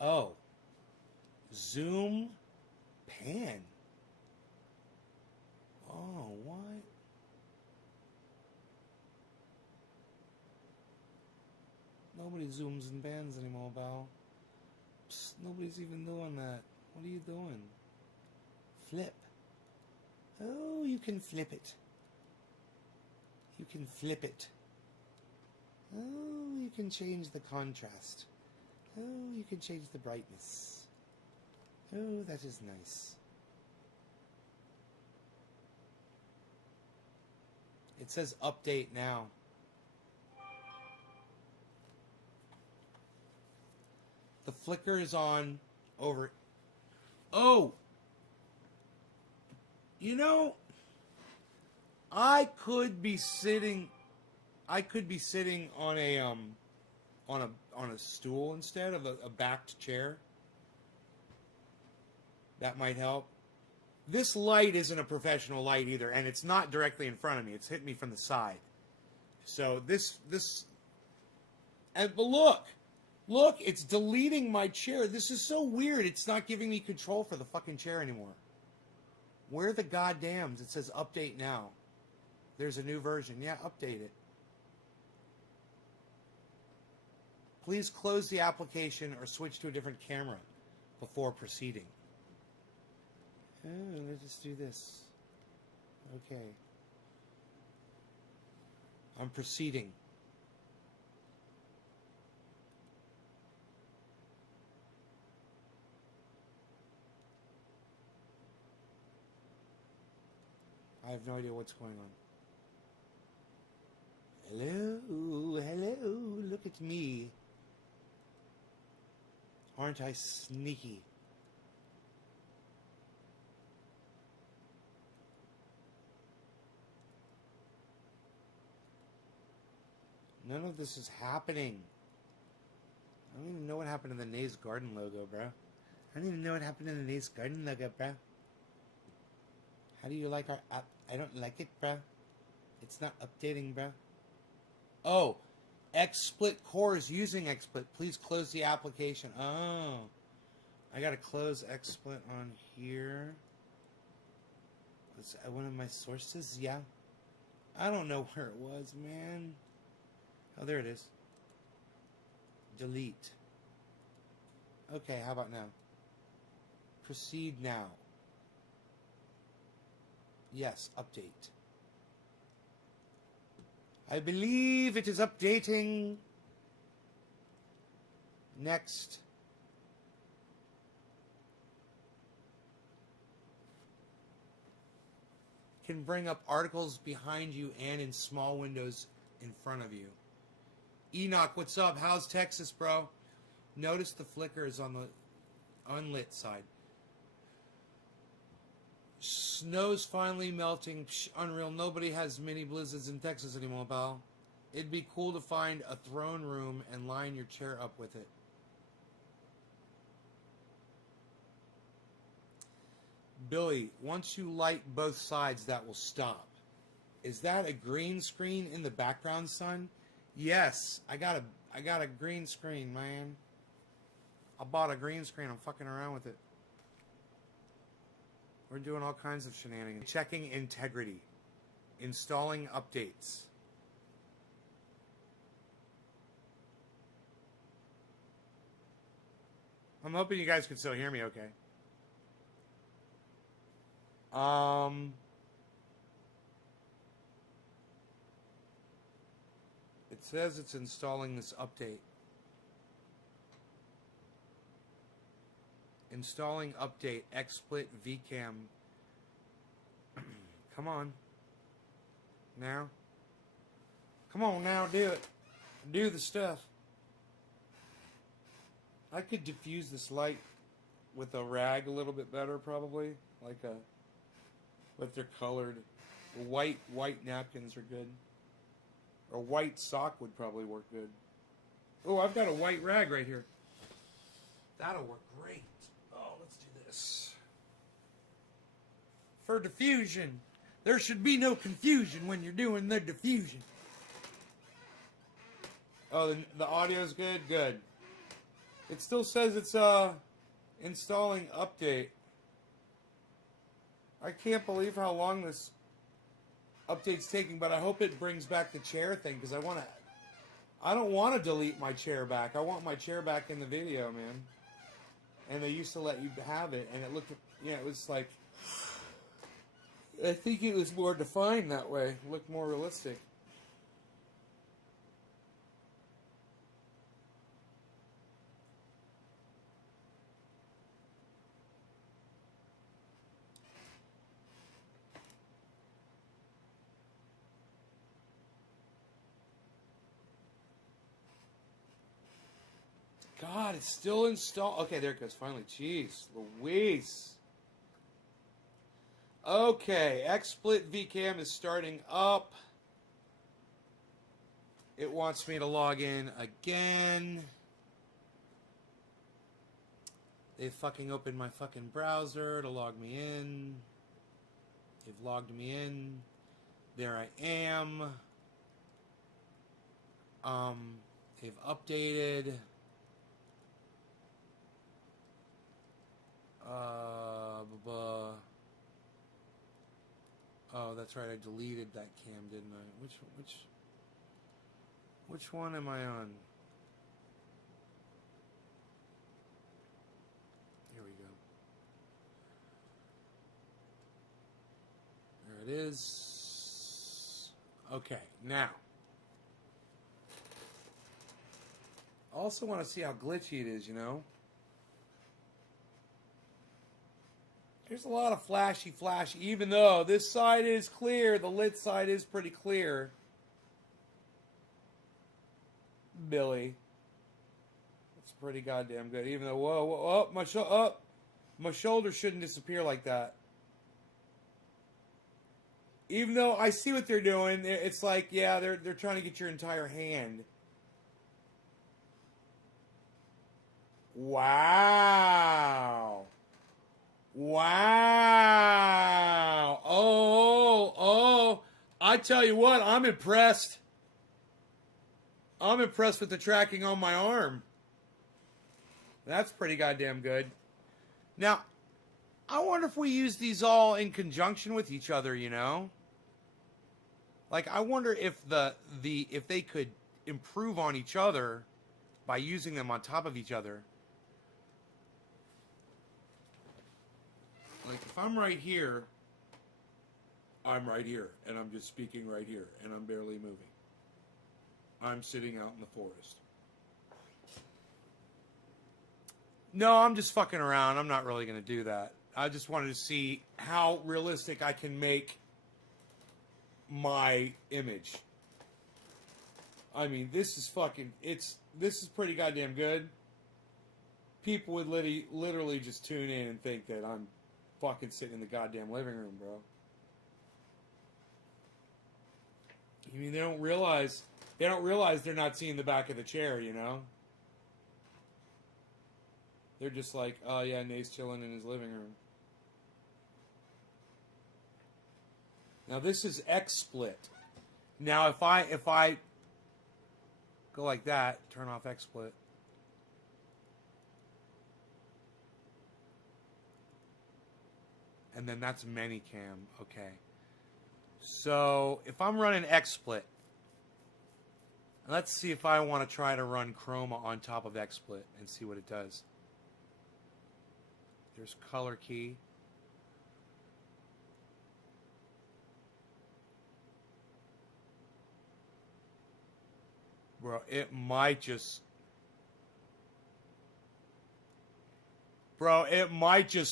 Oh. Zoom pan. Oh, what? Nobody zooms and pans anymore, pal. Psst, nobody's even doing that. What are you doing? Flip. Oh, you can flip it. You can flip it. Oh, you can change the contrast. Oh, you can change the brightness. Oh, that is nice. It says update now. The flicker is on over. Oh! You know, I could be sitting on a stool instead of a backed chair. That might help. This light isn't a professional light either, and it's not directly in front of me. It's hitting me from the side. So but look, it's deleting my chair. This is so weird. It's not giving me control for the fucking chair anymore. Where the goddams? It says update now. There's a new version. Yeah, update it. Please close the application or switch to a different camera before proceeding. Oh, let's just do this. Okay. I'm proceeding. I have no idea what's going on. Hello, look at me. Aren't I sneaky? None of this is happening. I don't even know what happened to the Nays Garden logo, bro. I don't even know what happened to the Nays Garden logo, bro. How do you like our app? I don't like it, bro. It's not updating, bro. Oh, XSplit Core is using XSplit. Please close the application. Oh, I gotta close XSplit on here. Was that one of my sources? Yeah. I don't know where it was, man. Oh, there it is. Delete. Okay, how about now? Proceed now. Yes, update. I believe it is updating. Next. Can bring up articles behind you and in small windows in front of you. Enoch, what's up? How's Texas, bro? Notice the flicker is on the unlit side. Snow's finally melting. Psh, unreal. Nobody has mini blizzards in Texas anymore, pal. It'd be cool to find a throne room and line your chair up with it. Billy, once you light both sides, that will stop. Is that a green screen in the background, son? Yes, I got a green screen, man. I bought a green screen. I'm fucking around with it. We're doing all kinds of shenanigans. Checking integrity. Installing updates. I'm hoping you guys can still hear me okay. It says it's installing this update. Installing update XSplit VCam. Come on. Now. Come on now, do it. Do the stuff. I could diffuse this light with a rag a little bit better, probably. Like a... But they're colored. White napkins are good. A white sock would probably work good. Oh, I've got a white rag right here. That'll work great. Oh, let's do this. For diffusion. There should be no confusion when you're doing the diffusion. Oh, the audio's good? Good. It still says it's installing update. I can't believe how long this update's taking, but I hope it brings back the chair thing, because I don't want to delete my chair back. I want my chair back in the video, man. And they used to let you have it, and it looked, it was like, I think it was more defined that way. It looked more realistic. God, it's still installed. Okay, there it goes. Finally. Jeez Louise. Okay, XSplit VCam is starting up. It wants me to log in again. They fucking opened my fucking browser to log me in. They've logged me in. There I am. They've updated. Oh, that's right. I deleted that cam, didn't I? Which one am I on? Here we go. There it is. Okay, now. I also want to see how glitchy it is, There's a lot of flashy, even though this side is clear, the lit side is pretty clear. Billy. It's pretty goddamn good. Even though, whoa, my shoulder shouldn't disappear like that. Even though I see what they're doing, it's like, yeah, they're trying to get your entire hand. Wow. Wow. Oh. I tell you what, I'm impressed. I'm impressed with the tracking on my arm. That's pretty goddamn good. Now, I wonder if we use these all in conjunction with each other, Like, I wonder if if they could improve on each other by using them on top of each other. Like, if I'm right here, I'm right here, and I'm just speaking right here, and I'm barely moving. I'm sitting out in the forest. No, I'm just fucking around. I'm not really going to do that. I just wanted to see how realistic I can make my image. I mean, this is pretty goddamn good. People would literally just tune in and think that I'm fucking sitting in the goddamn living room, bro. I mean, they don't realize they're not seeing the back of the chair, They're just like, oh yeah, Nate's chilling in his living room. Now this is XSplit. Now if I go like that, turn off XSplit. And then that's Manycam. Okay. So if I'm running XSplit, let's see if I want to try to run Chroma on top of XSplit and see what it does. There's color key. Bro, it might just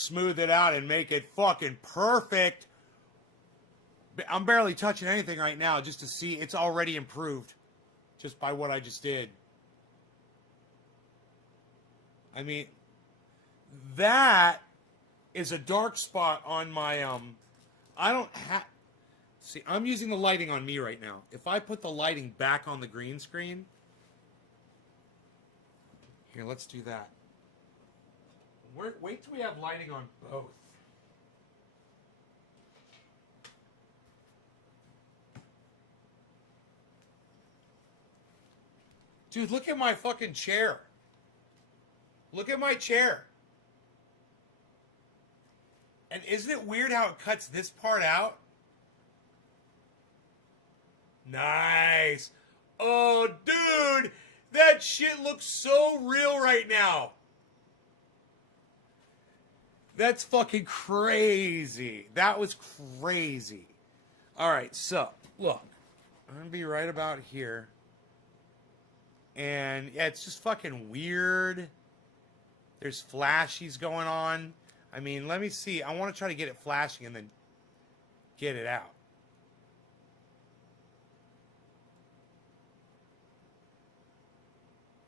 smooth it out and make it fucking perfect. I'm barely touching anything right now just to see it's already improved just by what I just did. I mean, that is a dark spot on my I don't have See, I'm using the lighting on me right now. If I put the lighting back on the green screen, here, let's do that. Wait till we have lighting on both. Dude, look at my fucking chair. Look at my chair. And isn't it weird how it cuts this part out? Nice. Oh, dude, that shit looks so real right now. That's fucking crazy. That was crazy. All right, so, look. I'm going to be right about here. And, yeah, it's just fucking weird. There's flashies going on. I mean, let me see. I want to try to get it flashing and then get it out.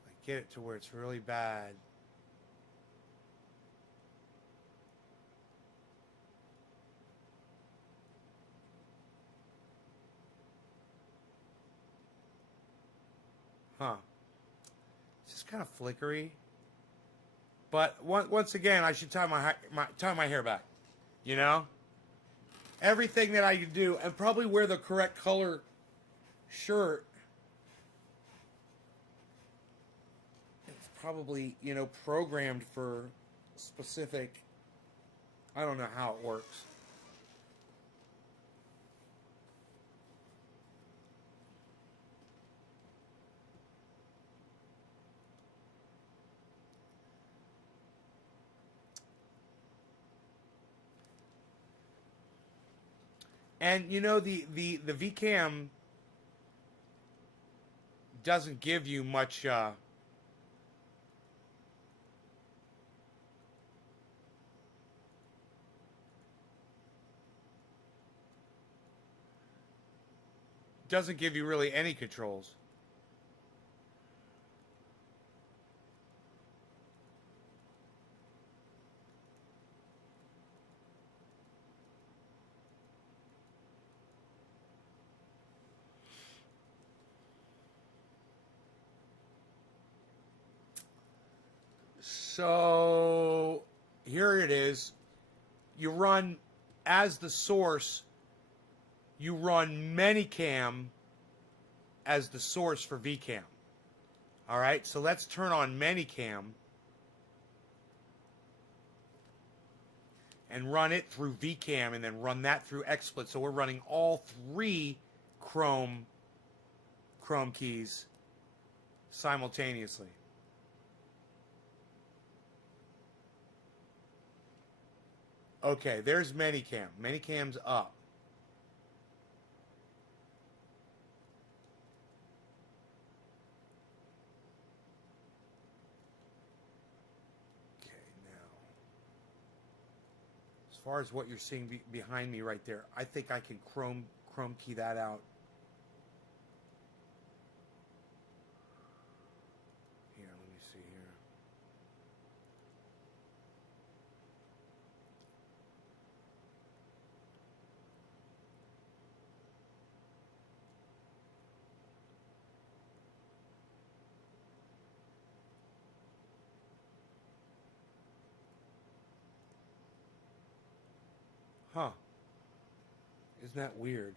Like, get it to where it's really bad. Huh. It's just kind of flickery. But once again, I should tie my hair back. You know? Everything that I could do, and probably wear the correct color shirt. It's probably, you know, programmed for specific. I don't know how it works. And you know the VCam doesn't give you much doesn't give you really any controls. So here it is. You run as the source. You run Manycam as the source for VCam. All right, so let's turn on Manycam and run it through VCam and then run that through XSplit. So we're running all three Chrome keys simultaneously. Okay, there's Manycam. Manycam's up. Okay, now, as far as what you're seeing behind me right there, I think I can Chrome key that out. Here, let me see here. Huh. Isn't that weird?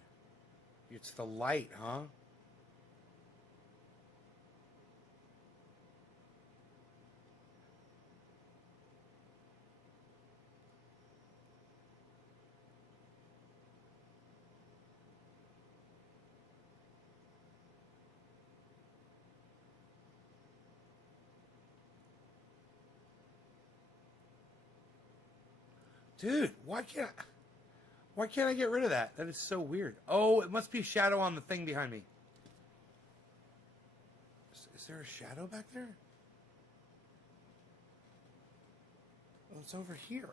It's the light, huh? Dude, why can't I get rid of that? That is so weird. Oh, it must be shadow on the thing behind me. Is there a shadow back there? Oh, it's over here.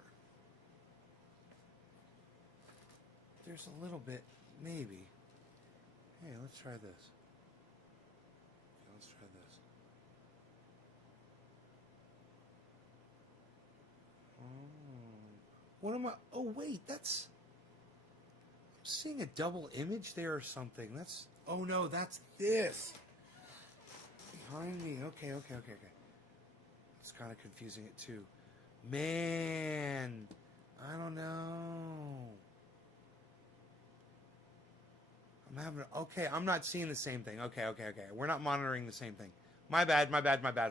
There's a little bit, maybe. Hey, let's try this. Okay, let's try this. Oh. What am I? Oh, wait, that's... I'm seeing a double image there or something. That's, oh no, that's this. Behind me. Okay. It's kind of confusing it too. Man, I don't know. I'm not seeing the same thing. Okay. We're not monitoring the same thing. My bad.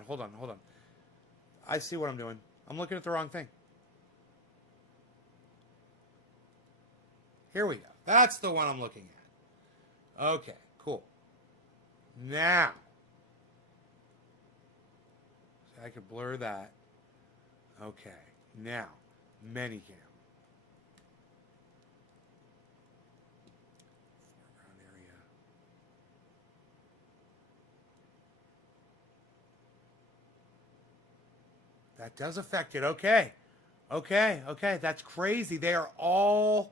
Hold on. I see what I'm doing. I'm looking at the wrong thing. Here we go. That's the one I'm looking at. Okay, cool. Now, so I could blur that. Okay, now, Minicam. Foreground area. That does affect it. Okay. That's crazy. They are all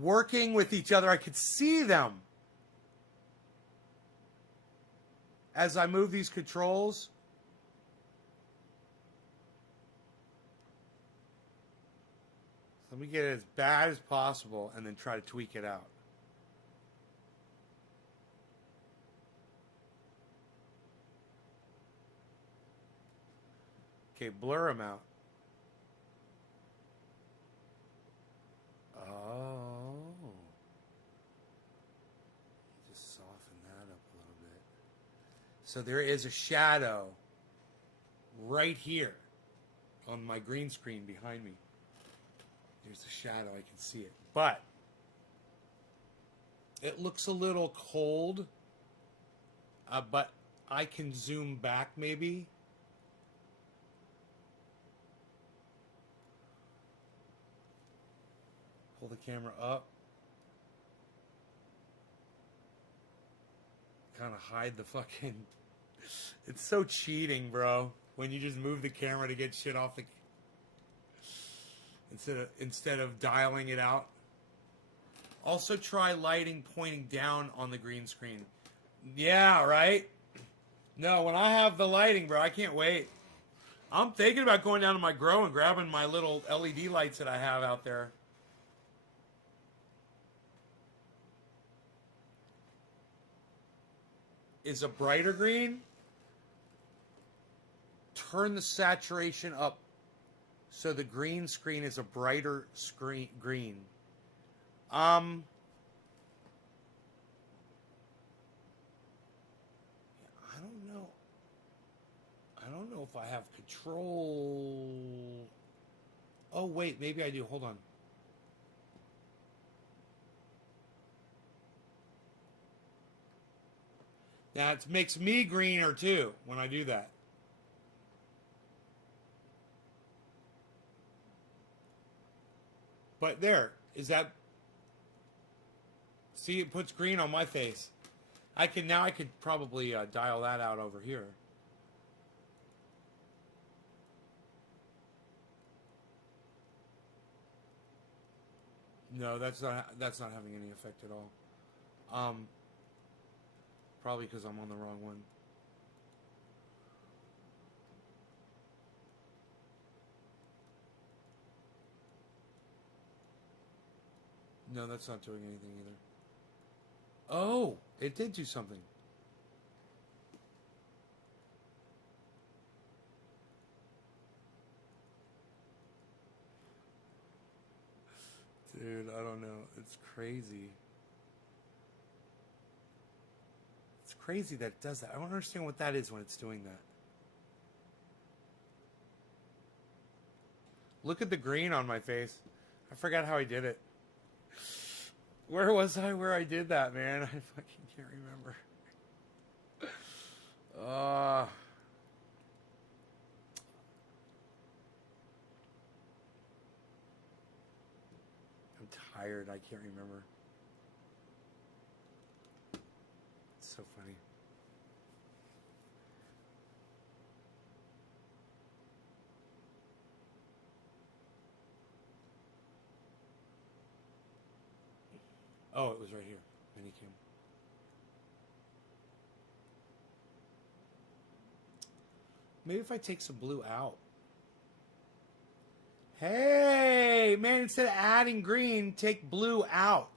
working with each other. I could see them as I move these controls. Let me get it as bad as possible and then try to tweak it out. Okay, blur them out. Oh. Just soften that up a little bit. So there is a shadow right here on my green screen behind me. There's a shadow, I can see it. But it looks a little cold. But I can zoom back maybe. Pull the camera up. Kind of hide the fucking... It's so cheating, bro. When you just move the camera to get shit off the... Instead of dialing it out. Also try lighting pointing down on the green screen. Yeah, right? No, when I have the lighting, bro, I can't wait. I'm thinking about going down to my grow and grabbing my little LED lights that I have out there. Is a brighter green. Turn the saturation up so the green screen is a brighter green. I don't know. I don't know if I have control. Oh wait, maybe I do. Hold on. That makes me greener too when I do that. But there, is that... See, it puts green on my face. I could probably dial that out over here. No, that's not having any effect at all. Probably because I'm on the wrong one. No, that's not doing anything either. Oh, it did do something. Dude, I don't know. It's crazy. It's crazy that it does that. I don't understand what that is when it's doing that. Look at the green on my face. I forgot how I did it. Where was I where I did that, man? I fucking can't remember. I'm tired. I can't remember. It's so funny. Oh, it was right here. Minicam. Maybe if I take some blue out. Hey, man, instead of adding green, take blue out.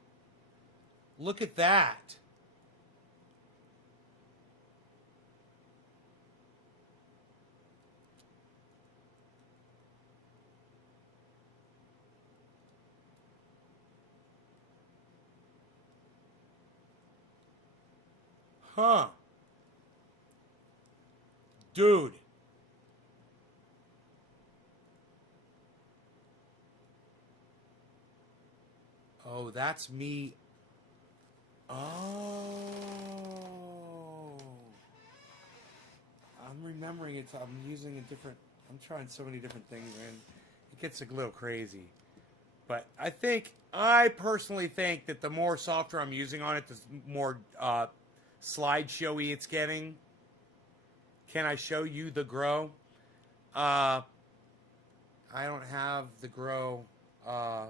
Look at that. Huh. Dude. Oh, that's me. Oh. I'm remembering it. I'm using a different. I'm trying so many different things, and it gets a little crazy. But I personally think that the more software I'm using on it, the more slideshowy it's getting. Can I show you the grow? I don't have the grow. I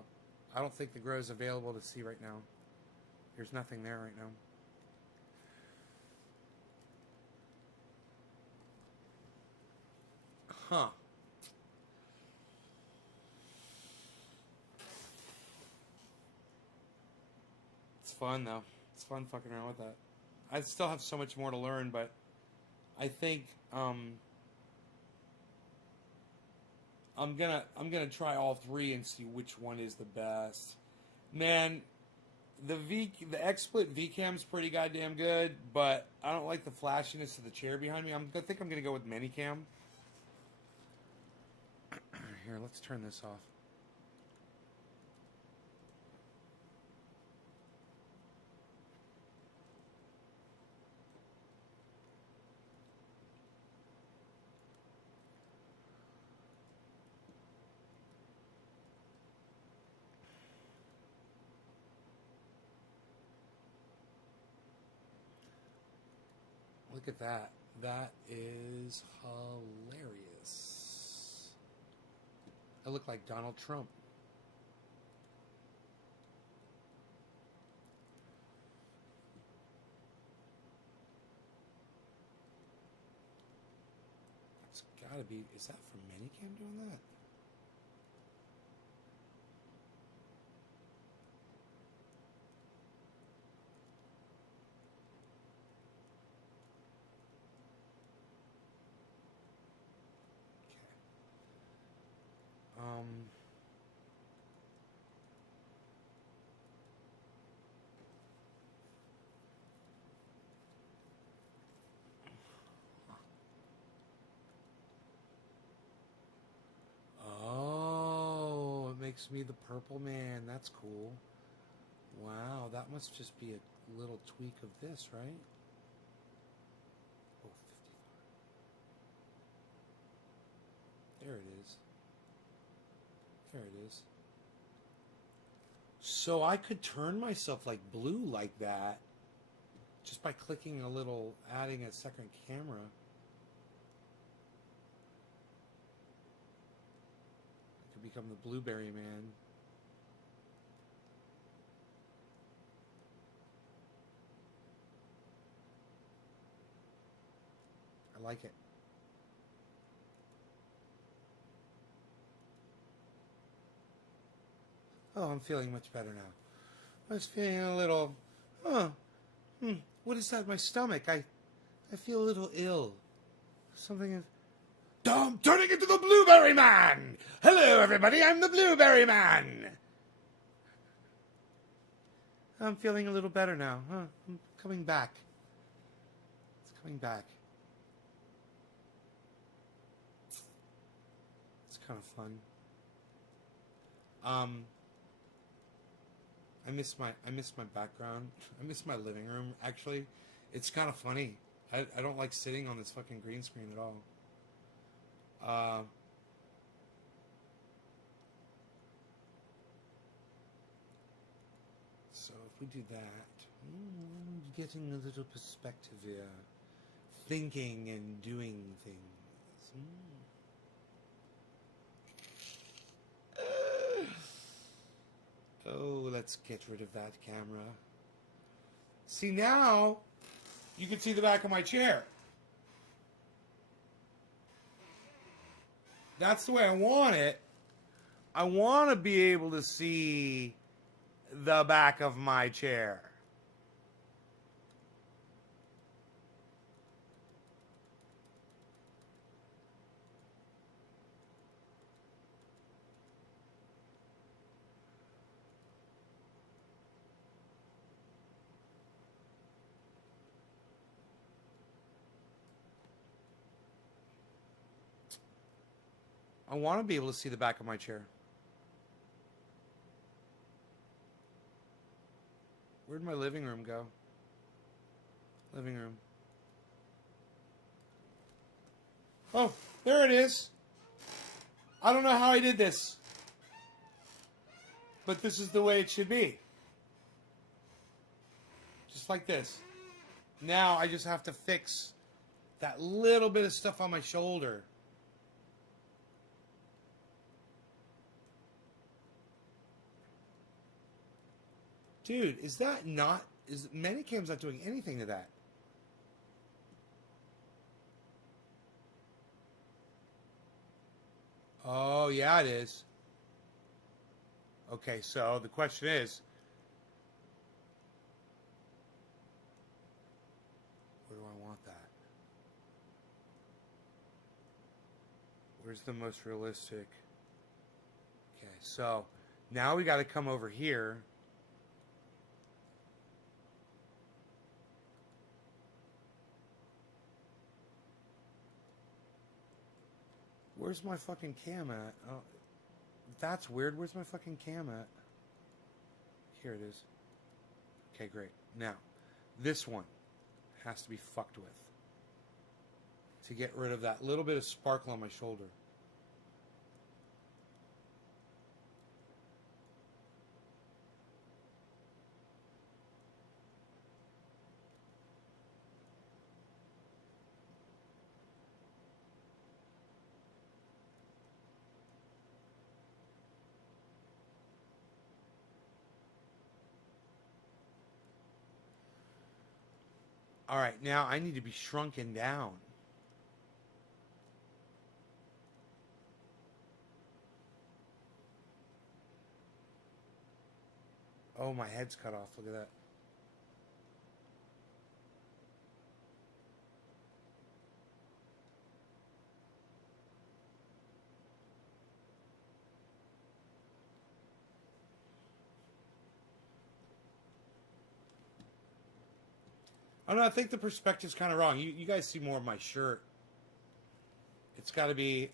don't think the grow is available to see right now. There's nothing there right now. Huh. It's fun though. It's fun fucking around with that. I still have so much more to learn, but I think I'm gonna try all three and see which one is the best. Man, the XSplit VCam's pretty goddamn good, but I don't like the flashiness of the chair behind me. I think I'm gonna go with Minicam. Here, let's turn this off. Look at that. That is hilarious. I look like Donald Trump. It's gotta be. Is that from Minicam doing that? Okay. Oh, it makes me the purple man. That's cool. Wow, that must just be a little tweak of this, right? Oh, 55. There it is. There it is. So I could turn myself like blue like that just by clicking a little, adding a second camera. I could become the Blueberry Man. I like it. Oh, I'm feeling much better now. I was feeling a little, what is that in my stomach? I feel a little ill. Something is... I'm turning into the Blueberry Man! Hello, everybody, I'm the Blueberry Man! I'm feeling a little better now. I'm coming back. It's coming back. It's kind of fun. I miss my background. I miss my living room, actually. It's kind of funny. I don't like sitting on this fucking green screen at all. So if we do that, getting a little perspective here. Thinking and doing things. Oh, let's get rid of that camera. See, now you can see the back of my chair. That's the way I want it. I want to be able to see the back of my chair. I want to be able to see the back of my chair. Where'd my living room go? Living room. Oh, there it is. I don't know how I did this. But this is the way it should be. Just like this. Now I just have to fix that little bit of stuff on my shoulder. Dude, is that not... Is Medicam's not doing anything to that? Oh, yeah, it is. Okay, so the question is... Where do I want that? Where's the most realistic? Okay, so now we got to come over here. Where's my fucking cam at? Oh, that's weird. Where's my fucking cam at? Here it is. Okay, great. Now, this one has to be fucked with to get rid of that little bit of sparkle on my shoulder. All right, now I need to be shrunken down. Oh, my head's cut off. Look at that. I don't know, I think the perspective's kind of wrong. You guys see more of my shirt. It's got to be...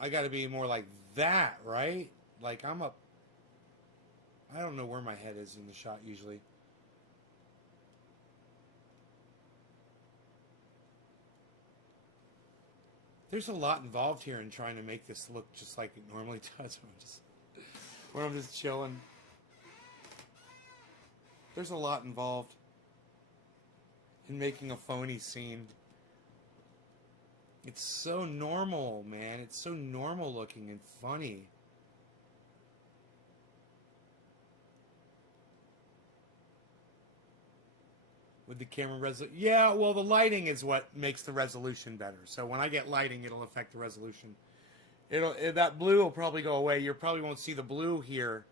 I got to be more like that, right? Like I'm up... I don't know where my head is in the shot usually. There's a lot involved here in trying to make this look just like it normally does when I'm just chilling. There's a lot involved in making a phony scene. It's so normal, man. It's so normal looking and funny. With the camera resolution. Yeah, well, the lighting is what makes the resolution better. So when I get lighting, it'll affect the resolution. That blue will probably go away. You probably won't see the blue here.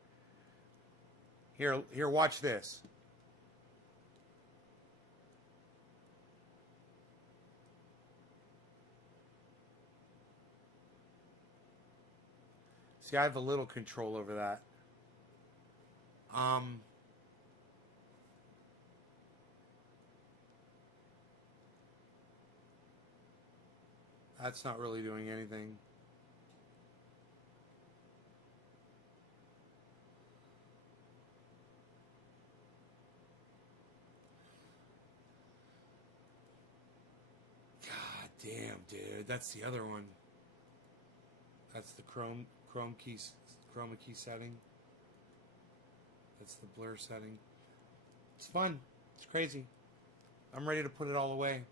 Here, watch this. See, I have a little control over that. That's not really doing anything. God damn, dude. That's the other one. That's the chroma key setting. That's the blur setting. It's fun. It's crazy. I'm ready to put it all away.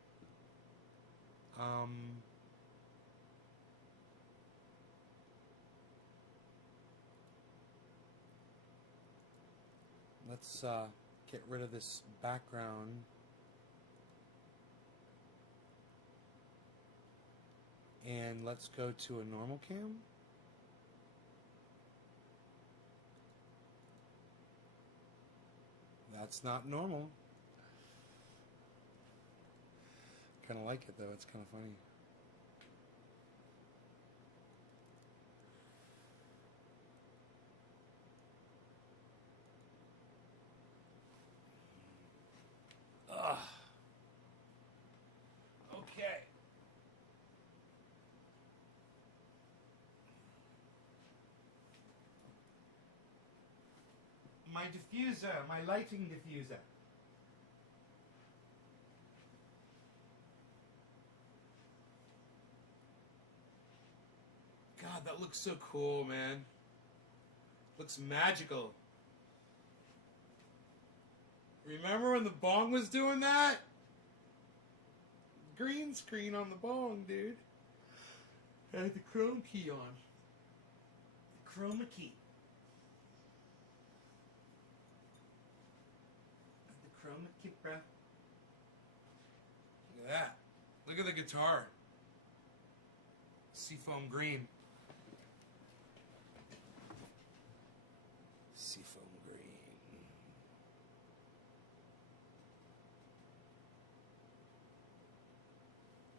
Let's get rid of this background. And let's go to a normal cam. That's not normal. Kind of like it though. It's kind of funny. Ugh. Okay. my diffuser, my lighting diffuser. God, that looks so cool, man. Looks magical. Remember when the bong was doing that? Green screen on the bong, dude. I had the chrome key on. The chroma key. The chroma key, bruh. Look at that. Look at the guitar. Seafoam green. Seafoam green.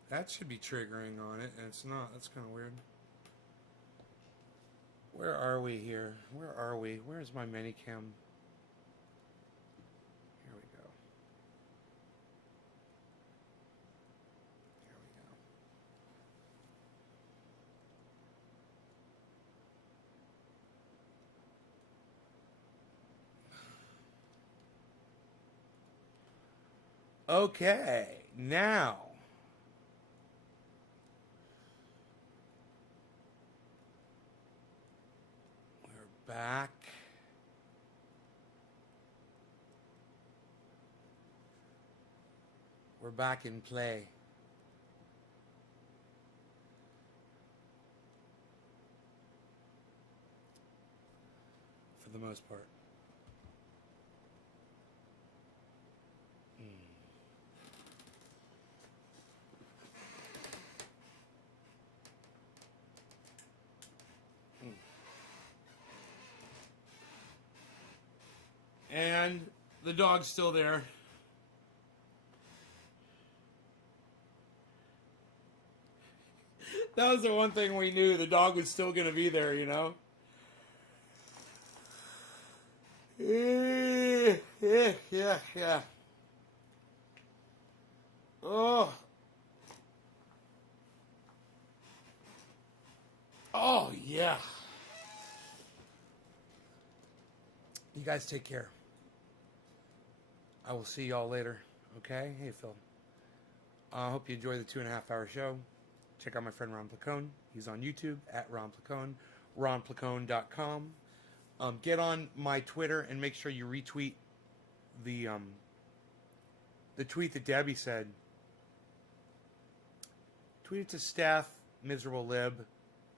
That should be triggering on it, and it's not. That's kind of weird. Where are we here? Where are we? Where's my Minicam? Here we go. Here we go. Okay, now. Back. We're back in play. For the most part. And the dog's still there. That was the one thing we knew. The dog was still going to be there, you know? Yeah. Oh. Oh, yeah. You guys take care. I will see y'all later. Okay? Hey, Phil. I hope you enjoy the 2.5-hour show. Check out my friend Ron Placone. He's on YouTube at Ron Placone. RonPlacone.com. Get on my Twitter and make sure you retweet the tweet that Debbie said. Tweet it to Steph, Miserable Lib,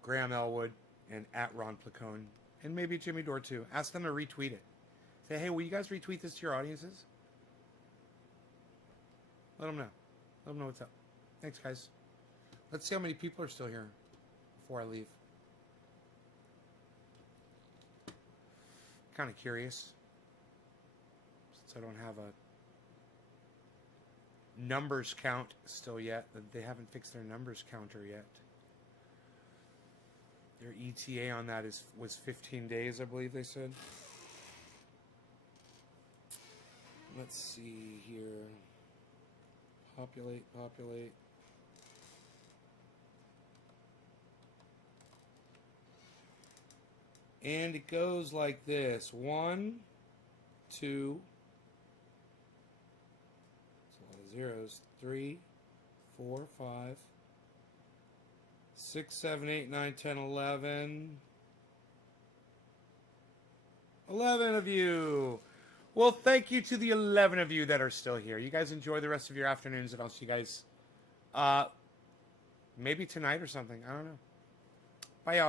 Graham Elwood, and at Ron Placone. And maybe Jimmy Dore too. Ask them to retweet it. Say, hey, will you guys retweet this to your audiences? Let them know. Let them know what's up. Thanks, guys. Let's see how many people are still here before I leave. Kind of curious. Since I don't have a numbers count still yet. They haven't fixed their numbers counter yet. Their ETA on that was 15 days, I believe they said. Let's see here. Populate. And it goes like this. 1, 2. That's a lot of zeros. 3, 4, 5. 6, 7, 8, 9, 10, 11. 11 of you. Well, thank you to the 11 of you that are still here. You guys enjoy the rest of your afternoons, and I'll see you guys maybe tonight or something. I don't know.